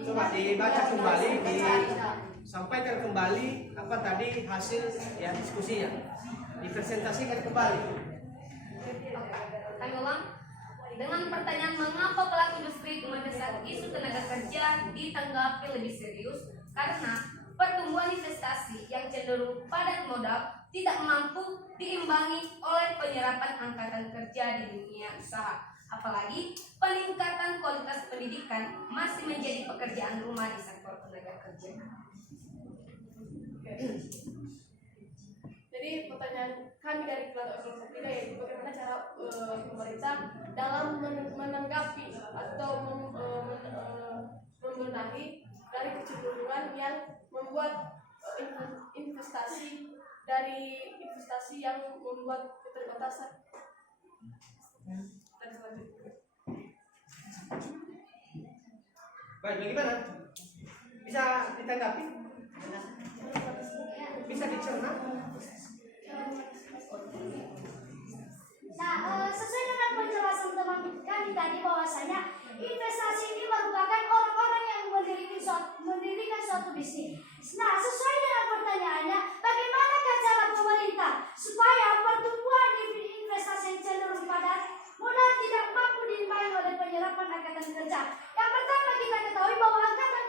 Coba dibaca kembali, disampaikan kembali apa tadi hasil ya diskusinya. Dipresentasikan kembali. Kami ulang. Dengan pertanyaan mengapa pelaku industri mendesak isu tenaga kerja ditanggapi lebih serius karena pertumbuhan investasi yang cenderung padat modal tidak mampu diimbangi oleh penyerapan angkatan kerja di dunia usaha. Apalagi peningkatan kualitas pendidikan masih menjadi pekerjaan rumah di sektor tenaga kerja. Jadi pertanyaan kami dari kelompok 3 yaitu bagaimana cara pemerintah dalam menanggapi atau membenahi dari kecenderungan yang membuat investasi yang membuat keterbatasan. Baik, bagaimana? Bisa ditanggapi? Bisa dicerna? Nah, sesuai dengan penjelasan teman kami tadi bahwasanya investasi ini merupakan orang-orang yang mendirikan suatu bisnis. Nah, sesuai dengan pertanyaannya, bagaimana cara pemerintah supaya pertumbuhan investasi yang cenderung padat modal tidak mampu diimbangi oleh penyerapan angkatan kerja? Yang pertama kita ketahui bahwa angkatan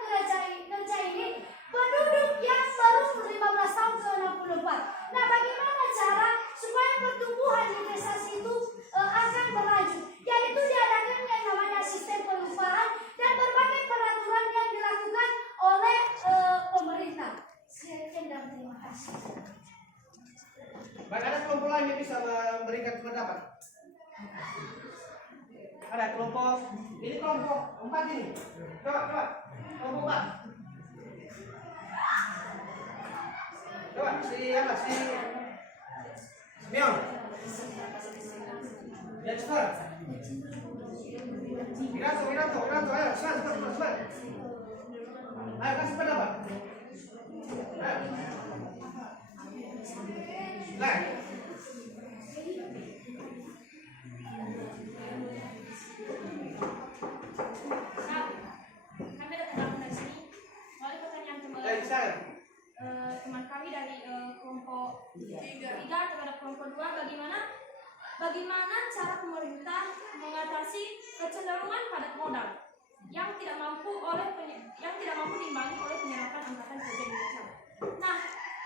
kerja ini penduduk yang baru 15 tahun ke 64. Nah, bagaimana cara supaya pertumbuhan investasi itu akan berlanjut? Yaitu diadakan yang namanya sistem pengupahan dan berbagai peraturan yang dilakukan oleh pemerintah. Sekian dan terima kasih. Baik, ada kelompok lain yang bisa memberikan pendapat? Ada kelompok, ini kelompok 4 ini. Coba, kelompok 4. Coba, si Mion. Jasper. Wiranto, ayo, semangat. Ayo, kasih pendapat. Ayo. Baik. Kami ada tanggapan dari sini. Melalui pertanyaan Teman kami dari kelompok 3 terhadap kelompok 2, bagaimana bagaimana cara pemerintah mengatasi kecenderungan padat modal yang tidak mampu diimbangi oleh penyerapan angkatan kerja Indonesia. Nah,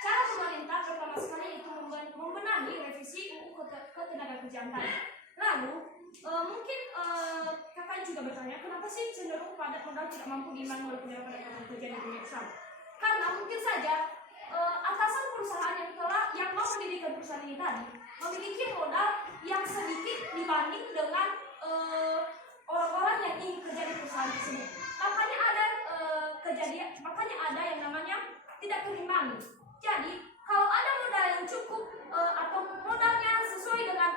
cara pemerintah pertama sekali itu membenahi revisi UU Ketenagakerjaan tadi. Lalu mungkin kakak juga bertanya, kenapa sih cenderung padat modal tidak mampu diimbangi oleh penyerapan angkatan kerja Indonesia? Karena mungkin saja atasan perusahaan yang mau mendirikan perusahaan ini tadi memiliki modal yang sedikit dibanding dengan orang-orang yang ingin kerja di perusahaan tersebut. Makanya ada yang namanya tidak terimbangi. Jadi kalau ada modal yang cukup atau modalnya sesuai dengan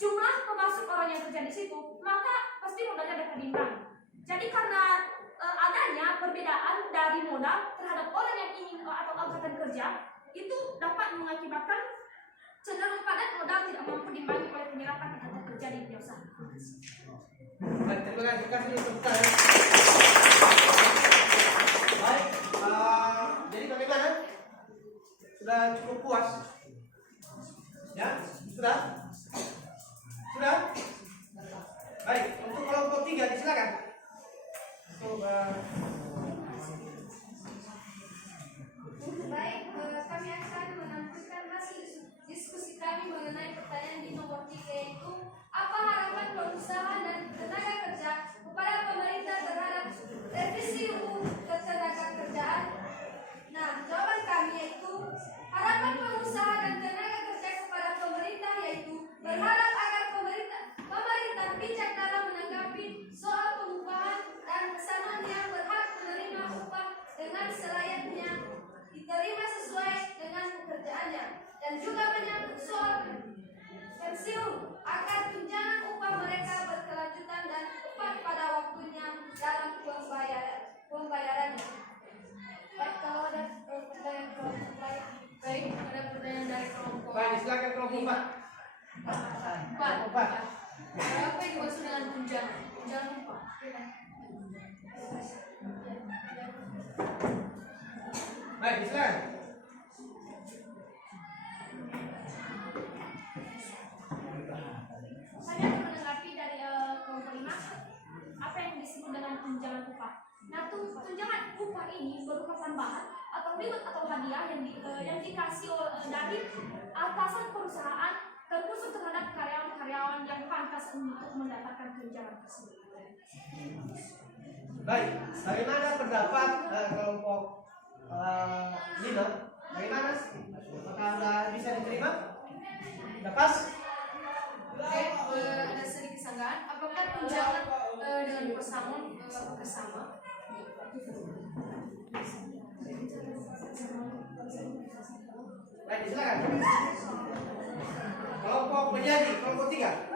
jumlah pemasuk orang yang kerja di situ, maka pasti modalnya dapat diimbangi. Jadi karena adanya perbedaan dari modal terhadap orang yang ingin atau angkatan kerja, itu dapat mengakibatkan cenderung padat modal tidak mampu diimbangi oleh penyerapan angkatan kerja di dunia usaha. Baik, terima kasih untuk baik, jadi bagaimana? Sudah cukup puas? Ya, sudah? Sudah? Baik, untuk kelompok 3 silakan. Baik, kami akan menampilkan hasil diskusi kami mengenai pertanyaan di nomor 3, yaitu apa harapan pengusaha dan tenaga kerja kepada pemerintah terhadap revisi UU Ketenagakerjaan. Nah, jawaban kami yaitu harapan pengusaha dan tenaga kerja kepada pemerintah yaitu berharap agar pemerintah bijak dalam menanggapi soal pengupahan dan pesangon yang berhak menerima upah dengan selayaknya diterima sesuai dengan pekerjaannya, dan juga menyangkut soal pensiun agar tunjangan upah mereka berkelanjutan dan tepat pada waktunya dalam pembayarannya. Baik, kalau ada pertanyaan kelompok lain. Baik, ada pertanyaan dari kelompok. Baik, silakan kelompok 4. Apa yang dimaksud dengan tunjangan? Tunjangan upah. Baik, silakan. Saya akan menanggapi dari kelompok 5 apa yang disebut dengan tunjangan upah. Nah, tunjangan upah ini berupa tambahan atau reward atau hadiah yang dikasih dari atasan perusahaan terkhusus terhadap karyawan-karyawan yang pantas untuk mendapatkan tunjangan tersebut. Baik, bagaimana pendapat kelompok 5? Bagaimana? Apakah sudah bisa diterima? Lepas? Oke, ada sedikit sanggahan. Apakah tunjangan dengan pesangon bersama? Baik, silakan. Kelompok penyaji, kelompok 3.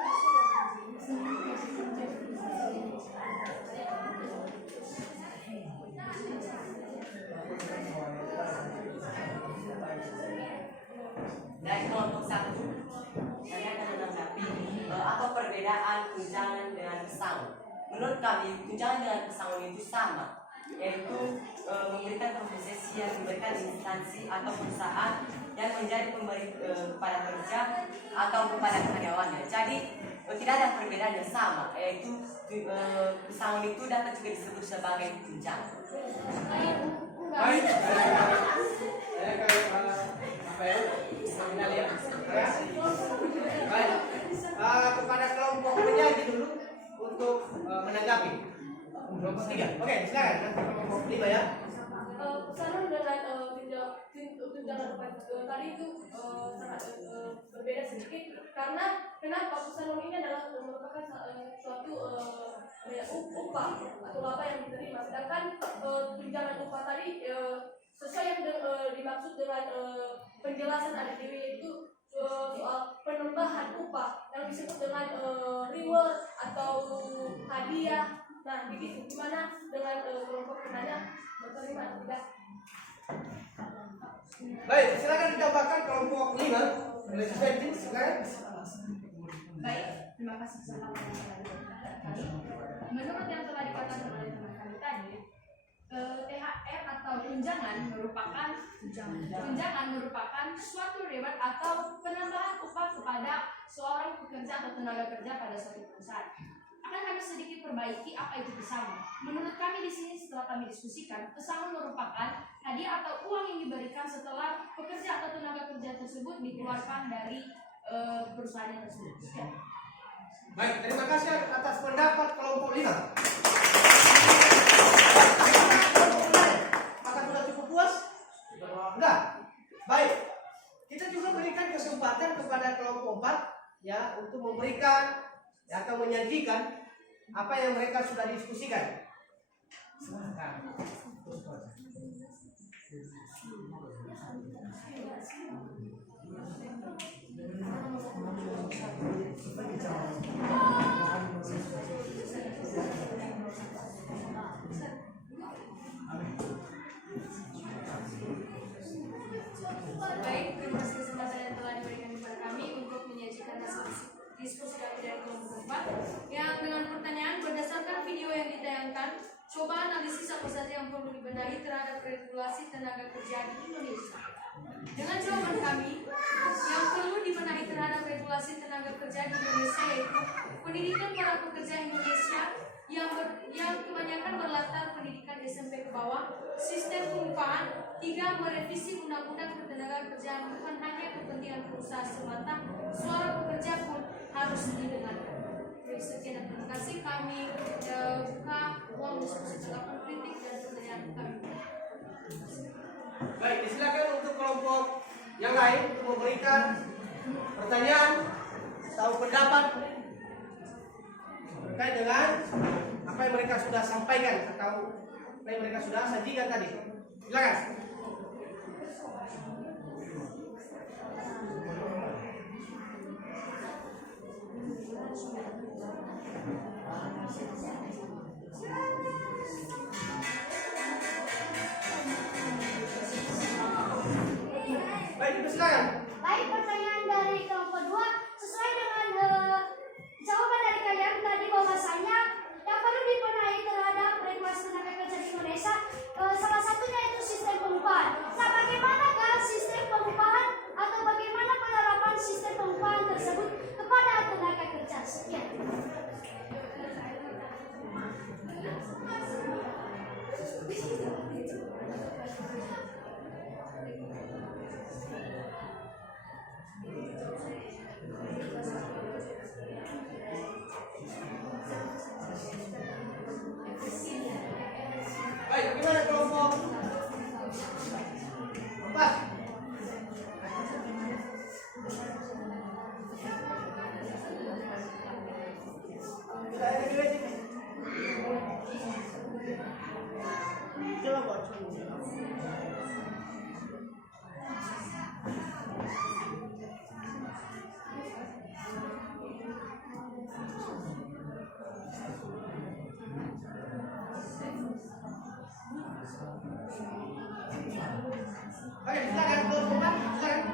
Dari kelompok 1, kami akan menanggapi apa perbedaan tunjangan dengan pesangon. Menurut kami, tunjangan dengan pesangon itu sama, yaitu memberikan kompensasi yang diberikan instansi atau perusahaan yang menjadi pemberi kepada kerja atau kepada karyawannya. Jadi tidak ada perbedaan yang sama, yaitu pesangon itu dapat juga disebut sebagai tunjangan. Baik, saya baik, kepada kelompok penyaji dulu untuk menanggapi. Kelompok 3. Oke, silakan. Kelompok 5 ya. Pesanan dengan tunjangan upah tadi itu sangat berbeda sedikit, karena kenapa pesanan ini adalah merupakan suatu upah atau laba yang diterima, sedangkan tunjangan upah tadi sesuai yang dimaksud dengan penjelasan ADW itu soal penambahan upah yang disebut dengan reward atau hadiah. Nah, begitu. Gimana dengan kelompok penanya berterima atau tidak? Baik, silakan dicobakan kelompok 5. Silakan. Baik, terima kasih kesempatan yang telah diberikan kami. Menurut yang telah dikatakan oleh teman kami tadi, THR atau tunjangan merupakan suatu reward atau penambahan upah kepada seorang pekerja atau tenaga kerja pada suatu perusahaan. Akan kami sedikit perbaiki apa itu pesangon. Menurut kami di sini setelah kami diskusikan, pesangon merupakan hadiah atau uang yang diberikan setelah pekerja atau tenaga kerja tersebut dikeluarkan dari perusahaan yang tersebut. Sekian. Baik, terima kasih atas pendapat kelompok 5. Apakah sudah cukup puas? Enggak. Baik. Kita juga berikan kesempatan kepada kelompok 4 ya untuk memberikan atau menyajikan apa yang mereka sudah diskusikan. Silakan. Baik, terima kasih kesempatan yang telah diberikan kepada kami untuk menyajikan hasil diskusi kami dari kelompok 4 yang dengan pertanyaan berdasarkan video yang ditayangkan, coba analisis apa saja yang perlu dibenahi terhadap regulasi tenaga kerja di Indonesia. Dengan jawaban kami, yang perlu dibenahi terhadap regulasi tenaga kerja di Indonesia yaitu pendidikan para pekerja Indonesia yang kebanyakan berlatar pendidikan SMP ke bawah, sistem pengupahan, 3. Merevisi undang-undang ketenaga kerjaan bukan hanya kepentingan perusahaan semata, suara pekerja pun harus didengarkan. Sekian dan terima kasih. Kami buka ruang diskusi tanggapan kritik dan pertanyaan kami. Baik, disilakan untuk kelompok yang lain untuk memberikan pertanyaan atau pendapat terkait dengan apa yang mereka sudah sampaikan atau apa yang mereka sudah sajikan tadi. Silakan. Baik, silakan. Baik, pertanyaan dari kelompok 2 sesuai dengan jawaban dari kalian tadi bahwasanya yang perlu dibenahi terhadap regulasi tenaga kerja di Indonesia salah satunya itu sistem pengupahan. Nah, bagaimanakah sistem pengupahan atau bagaimana penerapan sistem pengupahan tersebut kepada tenaga kerja? Sekian. Baik, bagaimana kelompok 4? Tidak ada duit ini. Coba. Baik, silakan kelompok 4, silakan.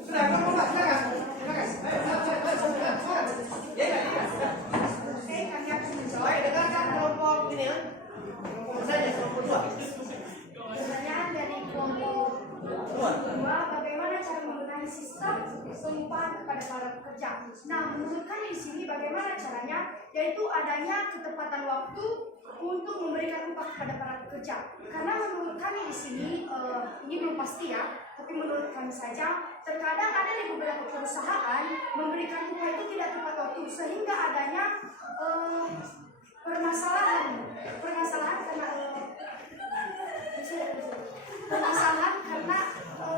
Sudah, kelompok 4, silakan. Silakan. Silakan. Ya, ya. Baik, dengarkan kelompok ini ya. Kelompok saja, kelompok 2. Pertanyaan dari kelompok 2, bagaimana cara membenahi sistem pengupahan kepada para pekerja? Nah, menurut kami di sini bagaimana caranya? Yaitu adanya ketepatan waktu untuk memberikan upah kepada para pekerja. Karena menurut kami di sini ini belum pasti ya, tapi menurut kami saja terkadang ada di beberapa perusahaan memberikan upah itu tidak tepat waktu sehingga adanya permasalahan karena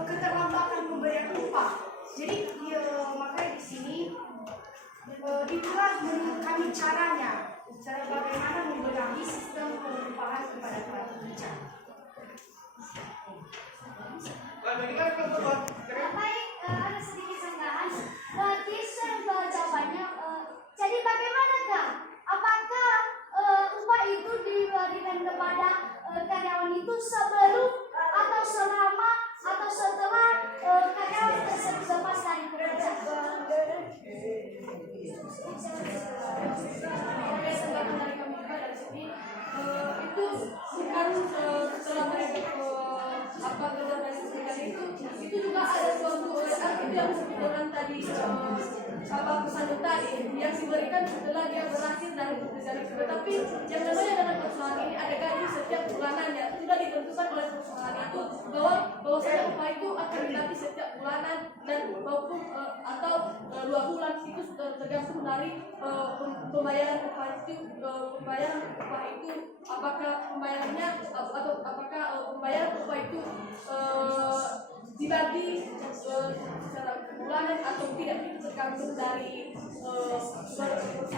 keterlambatan pemberian upah. Jadi makanya di sini itulah menurut kami cara bagaimana membenahi bekerja. Bagaimana kelompok dua? Baik, ada sedikit sanggahan. Berarti jawabannya, jadi bagaimanakah? Apakah upah itu diberikan kepada karyawan itu sebelum atau selama atau setelah karyawan tersebut lepas dari pekerjaan? Sanggahan dari kami juga dari sini itu bukan setelah mereka kerja dari serikat itu juga ada suatu itu yang sebetulnya tadi pesan tadi yang diberikan setelah dia berakhir dari pekerjaan itu. Tetapi yang namanya dalam perusahaan ini ada gaji setiap bulanannya sudah ditentukan oleh perusahaan itu bahwasanya upah itu akan diganti setiap bulanan dan maupun atau 2 bulan itu sudah tergantung dari pembayaran upah itu apakah pembayarannya atau apakah pembayaran upah itu dibagi secara bulanan atau tidak, itu tergantung dari perusahaan tersebut.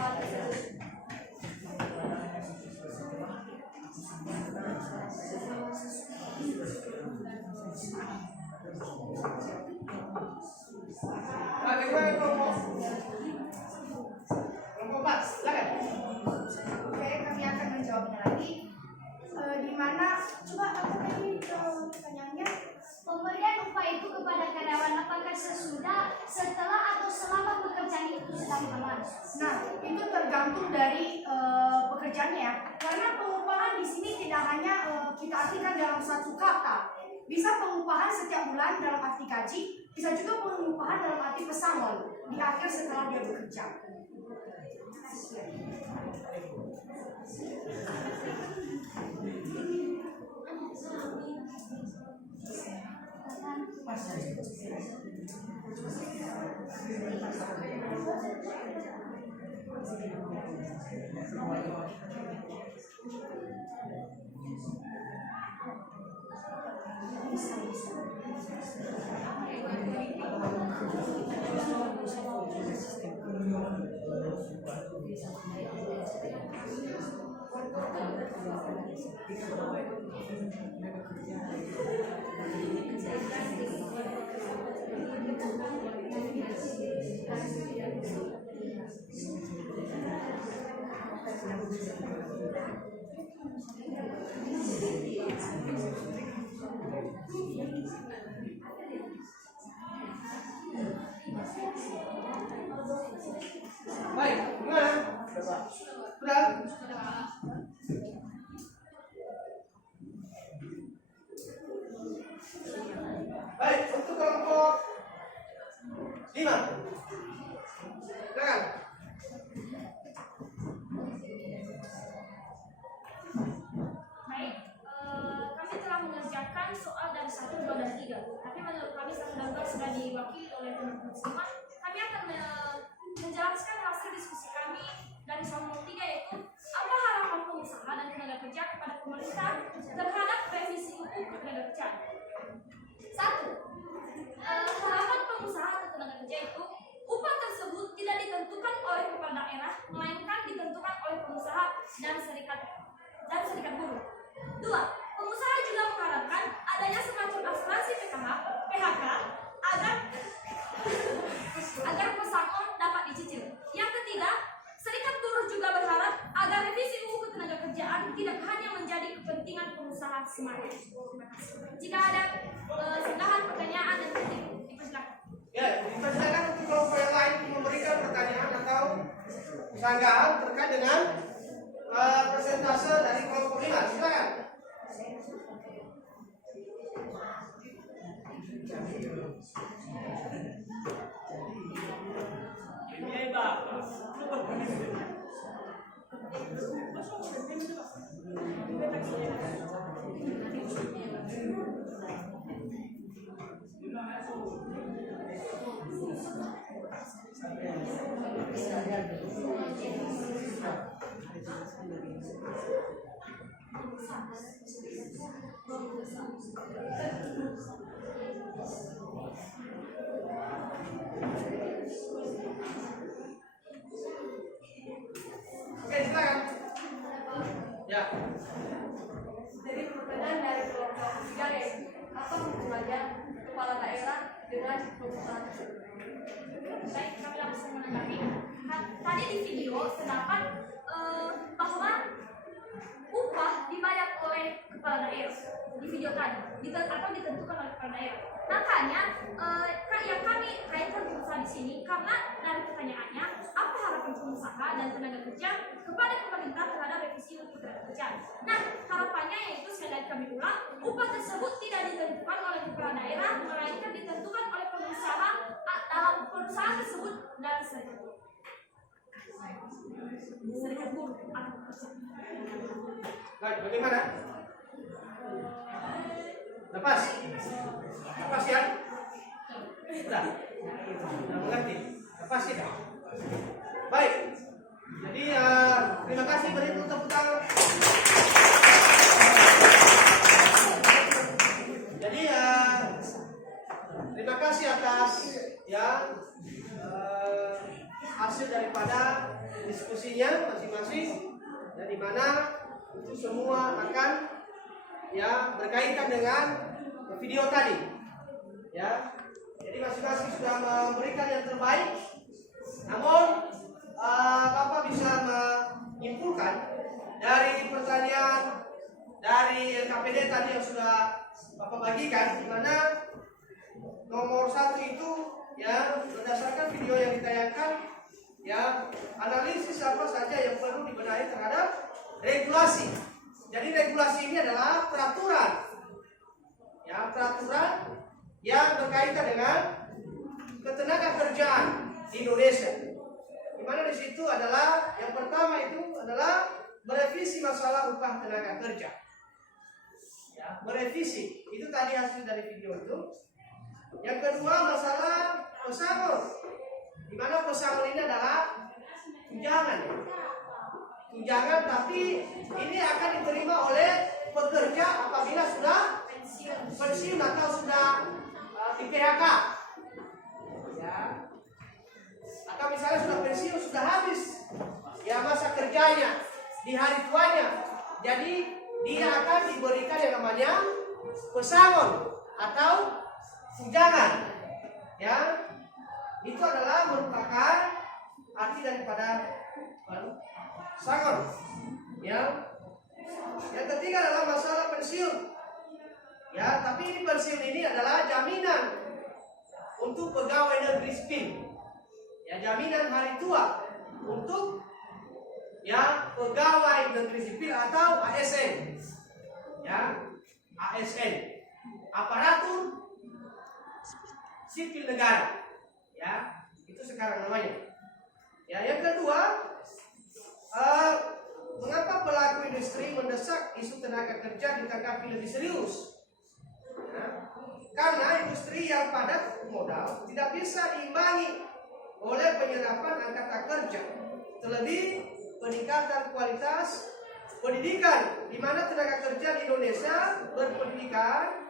Bagaimana kelompok? Kelompok 4, silakan. Oke, kami akan menjawabnya lagi. Di mana coba apa tadi pertanyaannya? Pemberian upah itu kepada karyawan apakah sesudah, setelah atau selama pekerjaan itu sedang berlangsung? Nah, itu tergantung dari pekerjaannya ya. Karena pengupahan di sini tidak hanya kita artikan dalam satu kata. Bisa pengupahan setiap bulan dalam arti gaji, bisa juga pengupahan dalam arti pesangon di akhir setelah dia bekerja. Baik, gimana? Sudah? Baik, untuk kelompok 5. Silakan. Baik, kami telah mengerjakan soal dari 1, 2, dan 3. Tapi menurut kami 1 dan 2 sudah diwakili oleh teman-teman semua. Kami akan menjelaskan hasil diskusi kami dari soal 3, yaitu apa harapan pengusaha dan tenaga kerja kepada pemerintah terhadap revisi UU Ketenagakerjaan. 1. Harapan pengusaha dan tenaga kerja itu upah tersebut tidak ditentukan oleh kepala daerah, melainkan ditentukan oleh pengusaha dan serikat buruh. 2. Pengusaha juga mengharapkan adanya semacam asuransi PHK agar pesangon dapat dicicil. Yang ketiga, serikat buruh juga berharap agar revisi UU Ketenagakerjaan tidak hanya menjadi kepentingan pengusaha semata. Terima kasih. Jika ada sanggahan, pertanyaan, dan kritik, dipersilakan. Ya, dipersilakan untuk kelompok yang lain memberikan pertanyaan atau sanggahan terkait dengan persentase dari kelompok 5. Silakan. Oke, silakan. Ya. Jadi derajat perusahaan tersebut. Baik, kami langsung menanggapi. Tadi di video terdapat bahwa upah dibayar oleh kepala daerah di video tadi, atau ditentukan oleh kepala daerah. Makanya yang kami kaitkan pengusaha di sini karena dari pertanyaannya apa harapan pengusaha dan tenaga kerja kepada pemerintah terhadap revisi UU Tenaga Kerjaan. Nah, harapannya yaitu sekali lagi kami ulang, upah tersebut tidak ditentukan oleh kepala daerah, melainkan ditentukan oleh pengusaha dalam perusahaan tersebut dan serikat buruh atau pekerja. Baik, bagaimana? Lepas ya? Sudah mengerti? Lepas tidak? Baik. Jadi terima kasih, beri tepuk tangan. Jadi terima kasih atas hasil daripada diskusinya masing-masing, dan di mana itu semua akan berkaitan dengan video tadi, ya. Jadi masing-masing sudah memberikan yang terbaik. Namun Bapak bisa menyimpulkan dari pertanyaan dari LKPD tadi yang sudah Bapak bagikan, di mana nomor 1 itu berdasarkan video yang ditayangkan, analisis apa saja yang perlu dibenahi terhadap regulasi. Jadi regulasi ini adalah peraturan, peraturan yang berkaitan dengan ketenaga kerjaan di Indonesia. Di mana di situ adalah yang pertama itu adalah merevisi masalah upah tenaga kerja. Merevisi itu tadi hasil dari video itu. Yang kedua masalah pesangon, di mana pesangon ini adalah tunjangan, tapi ini akan diterima oleh pekerja apabila sudah pensiun atau sudah di PHK, atau misalnya sudah pensiun, sudah habis masa kerjanya di hari tuanya, jadi dia akan diberikan yang namanya pesangon atau tunjangan. Itu adalah merupakan arti daripada sangon. Yang ketiga adalah masalah pensiun. Tapi ini pensiun ini adalah jaminan untuk pegawai negeri sipil. Jaminan hari tua untuk pegawai negeri sipil atau ASN. ASN, aparatur sipil negara. Itu sekarang namanya. Yang kedua, mengapa pelaku industri mendesak isu tenaga kerja ditanggapi lebih serius? Karena industri yang padat modal tidak bisa diimbangi oleh penyerapan angkatan kerja, terlebih peningkatan kualitas pendidikan, di mana tenaga kerja di Indonesia berpendidikan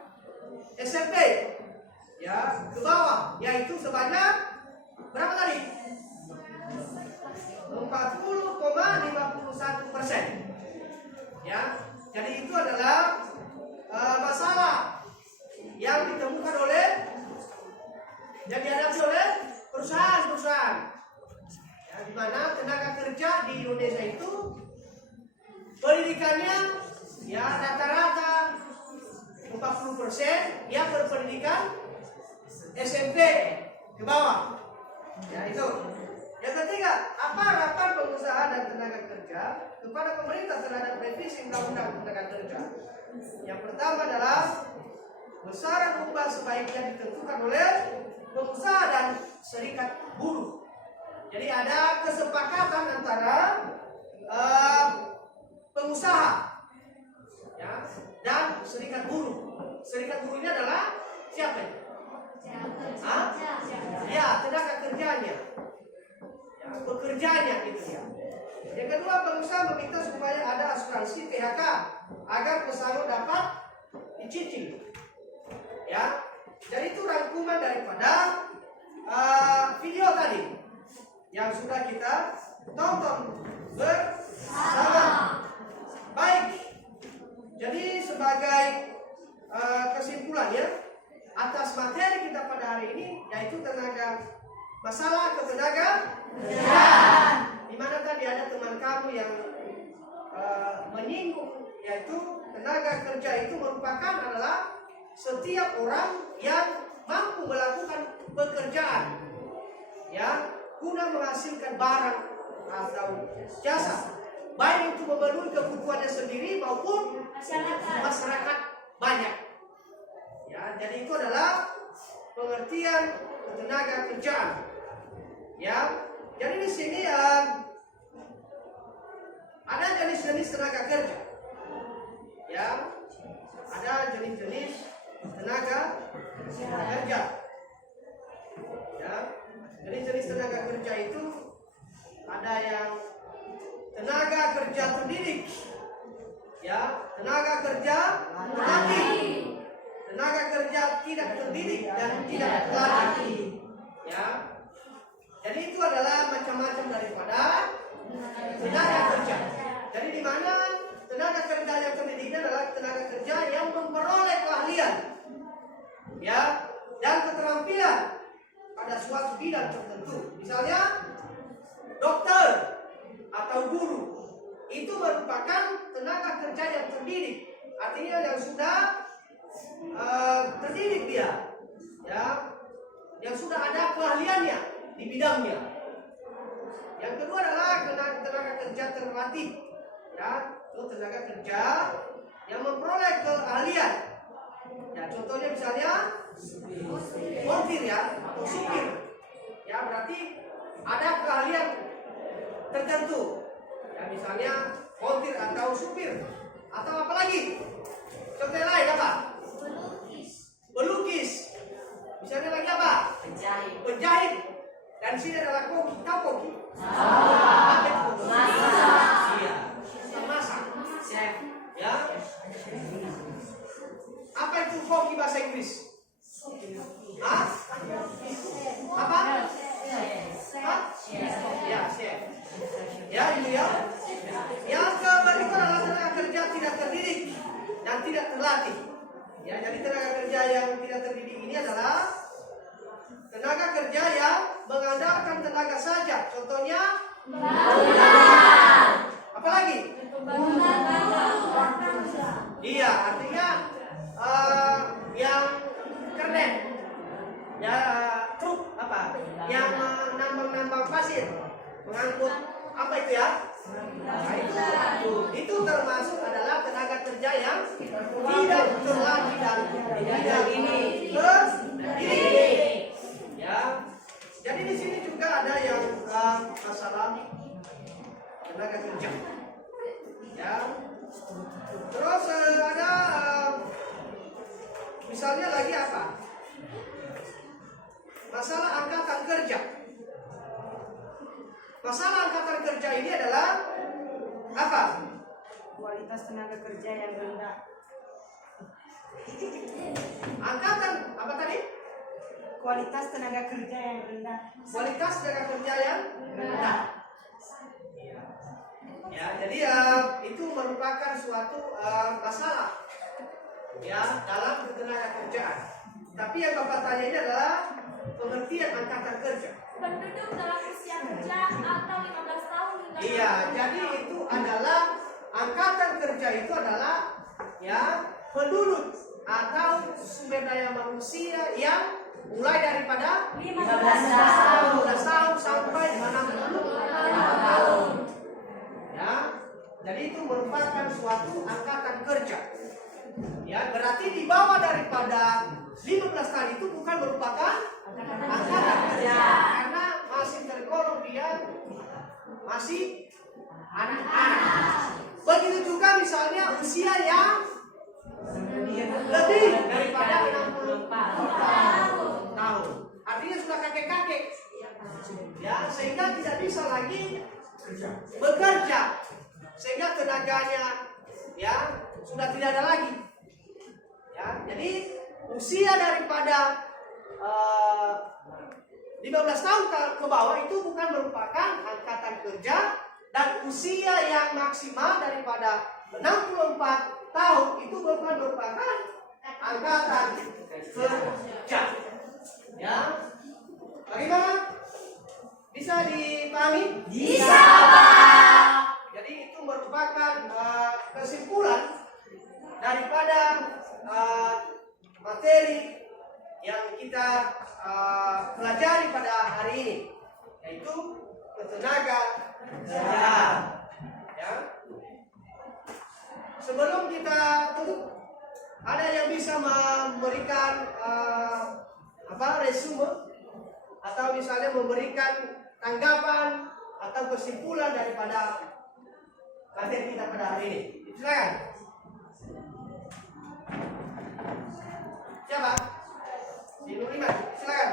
SMP ke bawah, yaitu sebanyak berapa tadi? 40,51%. Jadi itu adalah masalah yang ditemukan yang dihadapi oleh perusahaan-perusahaan, di mana tenaga kerja di Indonesia itu pendidikannya rata-rata 40% yang berpendidikan SMP ke bawah. Itu. Yang ketiga, apa harapan pengusaha dan tenaga kerja kepada pemerintah terhadap revisi undang-undang tenaga kerja? Yang pertama adalah besaran upah sebaiknya ditentukan oleh pengusaha dan serikat buruh. Jadi ada kesepakatan antara pengusaha dan serikat buruh. Serikat buruh ini adalah siapa? Tenaga kerjanya, pekerjanya gitu ya. Yang kedua, pengusaha meminta supaya ada asuransi PHK agar pesangon dapat dicicil. Jadi itu rangkuman daripada video tadi yang sudah kita tonton bersama. Baik. Jadi sebagai kesimpulannya, atas materi kita pada hari ini yaitu masalah ketenaga kerjaan. Di mana tadi ada teman kamu yang menyinggung, yaitu tenaga kerja itu merupakan adalah setiap orang yang mampu melakukan pekerjaan, ya, guna menghasilkan barang atau jasa, baik itu memenuhi kebutuhannya sendiri maupun masyarakat banyak. Ya, jadi itu adalah pengertian tenaga kerjaan. Ya, jadi di sini ada jenis-jenis tenaga kerja. Ya, ada jenis-jenis tenaga kerja. Ya, jenis-jenis tenaga kerja itu ada yang tenaga kerja terdidik, ya, tenaga kerja terlatih, tenaga kerja tidak terdidik dan tidak terlatih, ya. Jadi itu adalah macam-macam daripada tenaga kerja. Jadi di mana tenaga kerja yang terdidik adalah tenaga kerja yang memperoleh keahlian, ya, dan keterampilan pada suatu bidang tertentu. Misalnya dokter atau guru itu merupakan tenaga kerja yang terdidik, artinya yang sudah terdidik dia, ya, yang sudah ada keahliannya di bidangnya. Yang kedua adalah tenaga kerja terlatih, ya, itu tenaga kerja yang memperoleh keahlian. Ya, contohnya misalnya montir, ya, atau supir, ya, berarti ada keahlian tertentu, ya, misalnya montir atau supir, atau apa lagi? Contoh yang lain apa? Pelukis. Misalnya lagi apa? Penjahit. Dan sini adalah koki. Tahu koki? Iya. Masak. Ya. Apa itu koki bahasa Inggris? Hah? Apa? Hah? Ya, chef. Ya, itu ya. Yang berikut adalah tenaga kerja tidak terdidik dan tidak terlatih. Ya, jadi tenaga kerja yang tidak terdidik ini adalah tenaga kerja yang mengandalkan tenaga saja. Contohnya apa lagi? Iya, artinya yang keren, ya, truk apa? Yang nambang pasir, mengangkut apa itu ya? Itu termasuk adalah tenaga kerja yang tidak terlatih dan tidak terdidik. Ya, jadi di sini juga ada yang masalah tenaga kerja. Ya, terus ada misalnya lagi apa? Masalah angkatan kerja. Masalah angkatan kerja ini adalah apa? Kualitas tenaga kerja yang rendah. Angkatan apa tadi? Kualitas tenaga kerja yang rendah. Kualitas tenaga kerja yang rendah. Ya, jadi itu merupakan suatu masalah, ya, dalam ketenaga kerjaan. Tapi yang Bapak tanya ini adalah pengertian angkatan kerja. Penduduk dalam usia kerja atau 15 tahun hingga Iya, jadi itu adalah angkatan kerja itu adalah, ya, penduduk atau sumber daya manusia yang mulai daripada 15 tahun sampai 60 tahun. Ya, jadi itu merupakan suatu angkatan kerja. Ya, berarti di bawah daripada 15 tahun itu bukan merupakan angkatan kerja, karena masih tergolong dia masih anak-anak. Begitu juga misalnya usia yang lebih daripada 60 tahun, artinya sudah kakek-kakek, ya, sehingga tidak bisa lagi bekerja, sehingga tenaganya, ya, sudah tidak ada lagi. Ya, jadi usia daripada 15 tahun ke bawah itu bukan merupakan angkatan kerja, dan usia yang maksimal daripada 64 tahun itu bukan merupakan angkatan kerja. Ya, bisa dipahami? Bisa, Pak. Jadi itu merupakan kesimpulan daripada materi yang kita pelajari pada hari ini, yaitu ketenaga kerjaan. Ya. Sebelum kita tutup, ada yang bisa memberikan resume atau misalnya memberikan tanggapan atau kesimpulan daripada materi kita pada hari ini. Silakan. Siapa? Si Nuriman, silakan.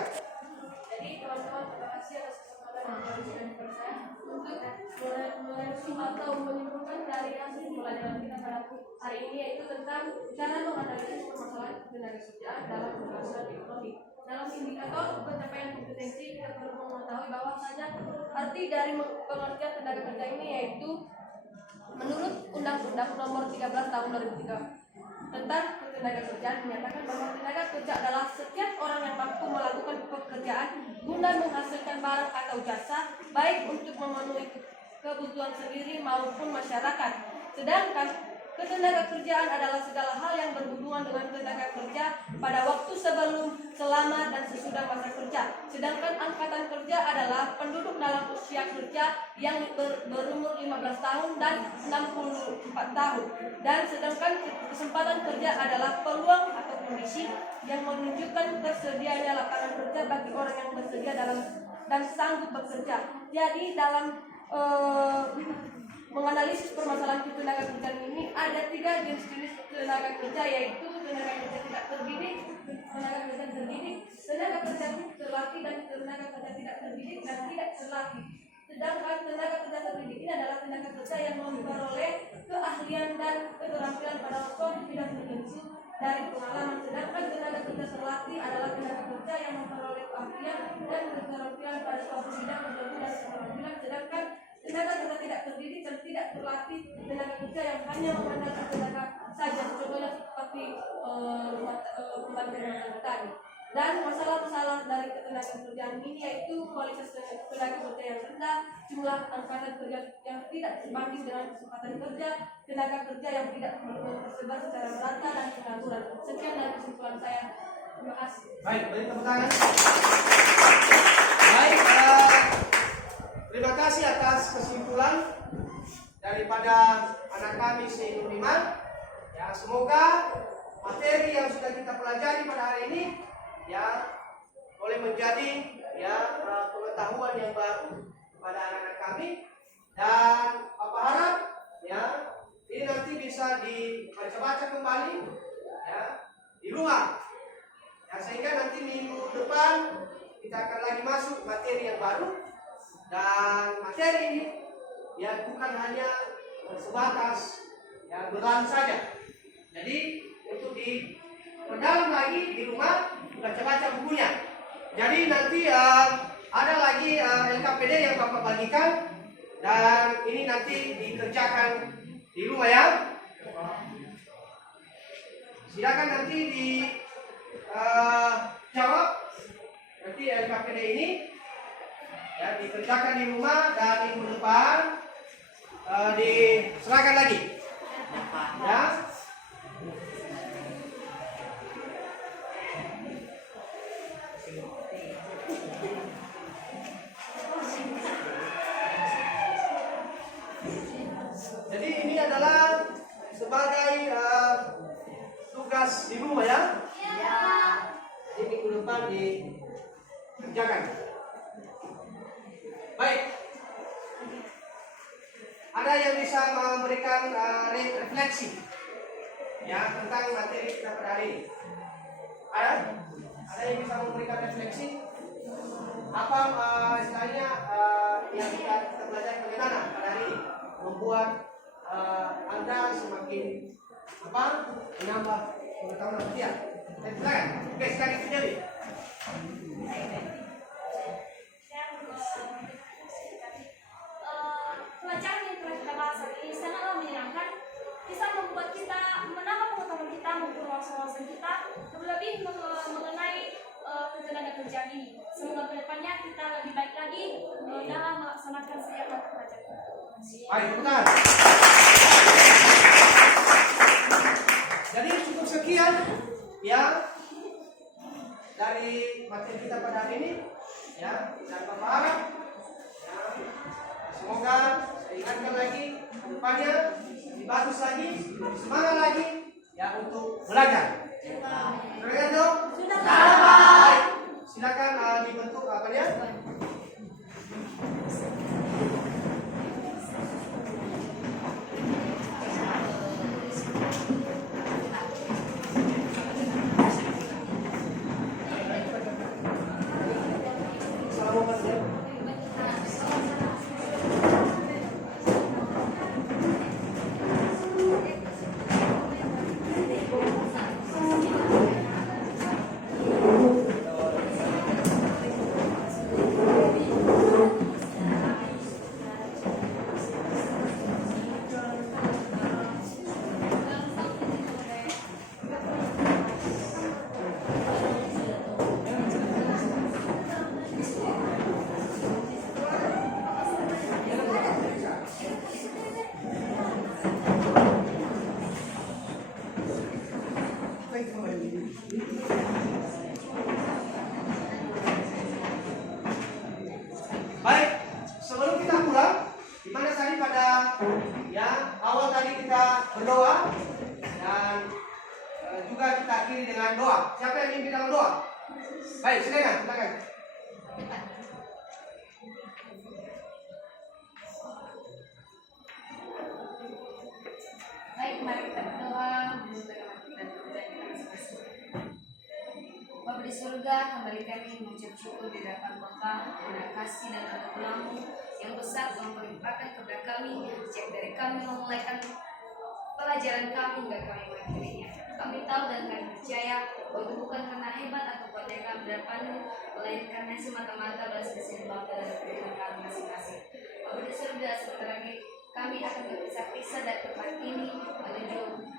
Jadi teman-teman, terima kasih atas kesempatan yang diberikan kepada saya untuk meresu atau menyimpulkan dari hasil pembelajaran kita pada hari ini, yaitu tentang cara menganalisis permasalahan tenaga kerjaan dalam pembahasan ekonomi. Dalam indikator pencapaian kompetensi, kita perlu mengetahui bahwasanya arti dari pengertian tenaga kerja ini yaitu menurut Undang-Undang Nomor 13 Tahun 2003 tentang tenaga kerjaan menyatakan bahwa tenaga kerja adalah setiap orang yang mampu melakukan pekerjaan guna menghasilkan barang atau jasa, baik untuk memenuhi kebutuhan sendiri maupun masyarakat. Sedangkan ketenaga kerjaan adalah segala hal yang berhubungan dengan tenaga kerja pada waktu sebelum, selama, dan sesudah masa kerja. Sedangkan angkatan kerja adalah penduduk dalam usia kerja yang berumur 15 tahun dan 64 tahun. Dan sedangkan kesempatan kerja adalah peluang atau kondisi yang menunjukkan tersedianya lapangan kerja bagi orang yang bersedia dalam dan sanggup bekerja. Jadi dalam menganalisis permasalahan tenaga kerja ini ada 3 jenis tenaga kerja, yaitu tenaga kerja tidak terdidik, tenaga kerja terdidik, tenaga kerja terlatih, dan tenaga kerja tidak terdidik dan tidak terlatih. Sedangkan tenaga kerja terdidik ini adalah tenaga kerja yang memperoleh keahlian dan keterampilan pada suatu bidang tertentu dari pengalaman. Sedangkan tenaga kerja terlatih adalah tenaga kerja yang memperoleh keahlian dan keterampilan pada suatu bidang tertentu dari pengalaman. Sedangkan tenaga kerja tidak terdidik dan tidak terlatih, tenaga kerja yang hanya mengandalkan tenaga saja, contohnya seperti pembantu rumah tangga. Dan masalah-masalah dari ketenaga kerjaan ini yaitu kualitas tenaga kerja yang rendah, jumlah angkatan kerja yang tidak sebanding dengan kesempatan kerja, tenaga kerja yang tidak tersebar secara merata, dan pengangguran. Sekian dari kesimpulan saya. Terima kasih. Baik, beri tepuk tangan. Baik, terima kasih atas kesimpulan daripada anak kami si Nuriman. Ya, semoga materi yang sudah kita pelajari pada hari ini ya boleh menjadi pengetahuan yang baru pada anak-anak kami, dan Papa harap ya ini nanti bisa dibaca-baca kembali ya di rumah ya, sehingga nanti minggu depan kita akan lagi masuk materi yang baru, dan materi ini ya bukan hanya sebatas ya berlalu saja. Jadi untuk diperdalam lagi di rumah, baca-baca bukunya. Jadi nanti ada lagi LKPD yang Bapak bagikan, dan ini nanti dikerjakan di rumah ya. Silakan nanti dijawab nanti LKPD ini ya, dikerjakan di rumah, dan minggu depan diserahkan lagi ya. Jadi ini adalah sebagai tugas di rumah ya. Iya. Jadi minggu depan dikerjakan. Baik. Ada yang bisa memberikan refleksi ya tentang materi kita pada hari ini? Ada? Ada yang bisa memberikan refleksi? Apa istilahnya yang kita pelajari bagaimana pada hari ini membuat Anda semakin menambah pengetahuan manusia? Silakan. Oke, silakan sendiri. Pelajaran yang telah kita bahas hari ini sangatlah menyenangkan, bisa membuat kita menambah pengetahuan kita, memperluas wawasan kita, terlebih mengenai ketenaga kerjaan ini. Semoga kedepannya kita lebih baik lagi dalam melaksanakan setiap pelajaran. Baik, betul. Jadi cukup sekian ya dari materi kita pada hari ini ya, dan Bapak harap ya, semoga saya ingatkan lagi ke depannya lebih bagus lagi, lebih semangat lagi ya untuk belajar. Sudah dong? Sudah. Baik. Silakan dibentuk apa ya? Baik, sebelum kita pulang, di mana tadi pada ya awal tadi kita berdoa dan juga kita akhiri dengan doa. Siapa yang ingin dalam doa? Baik, silakan. Baik, mari kita berdoa. Bapa di surga, kembali kami mengucap syukur di hadapan Bapa karena kasih dan anugerah-Mu yang besar yang melimpahkan kepada kami sejak dari kami memulaikan pelajaran kami hingga kami mengakhirinya. Kami tahu dan kami percaya bahwa itu bukan karena hebat atau kuat yang kami berdepan-Mu, melainkan karena semata-mata belas kasihan Bapa dan pilihan kami masing-masing. Bapa di surga, sebentar lagi kami akan berpisah-pisah dari tempat ini menuju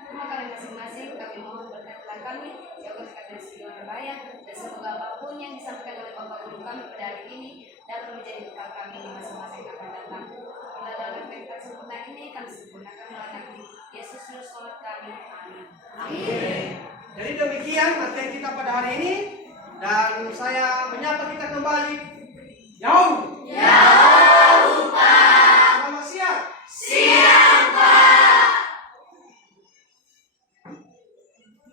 rumah kami masing-masing. Kami mohon berkatlah kami, jauhkan kami dari segala bahaya, dan semoga apapun yang disampaikan oleh Bapak Guru kami pada hari ini dapat menjadi bekal kami di masa-masa yang akan datang. Bila dalam perintah sempurna ini kami sempurnakan melalui Yesus Juru Selamat kami. Amin. Amin. Jadi demikian materi kita pada hari ini, dan saya menyapa kita kembali. Jauh.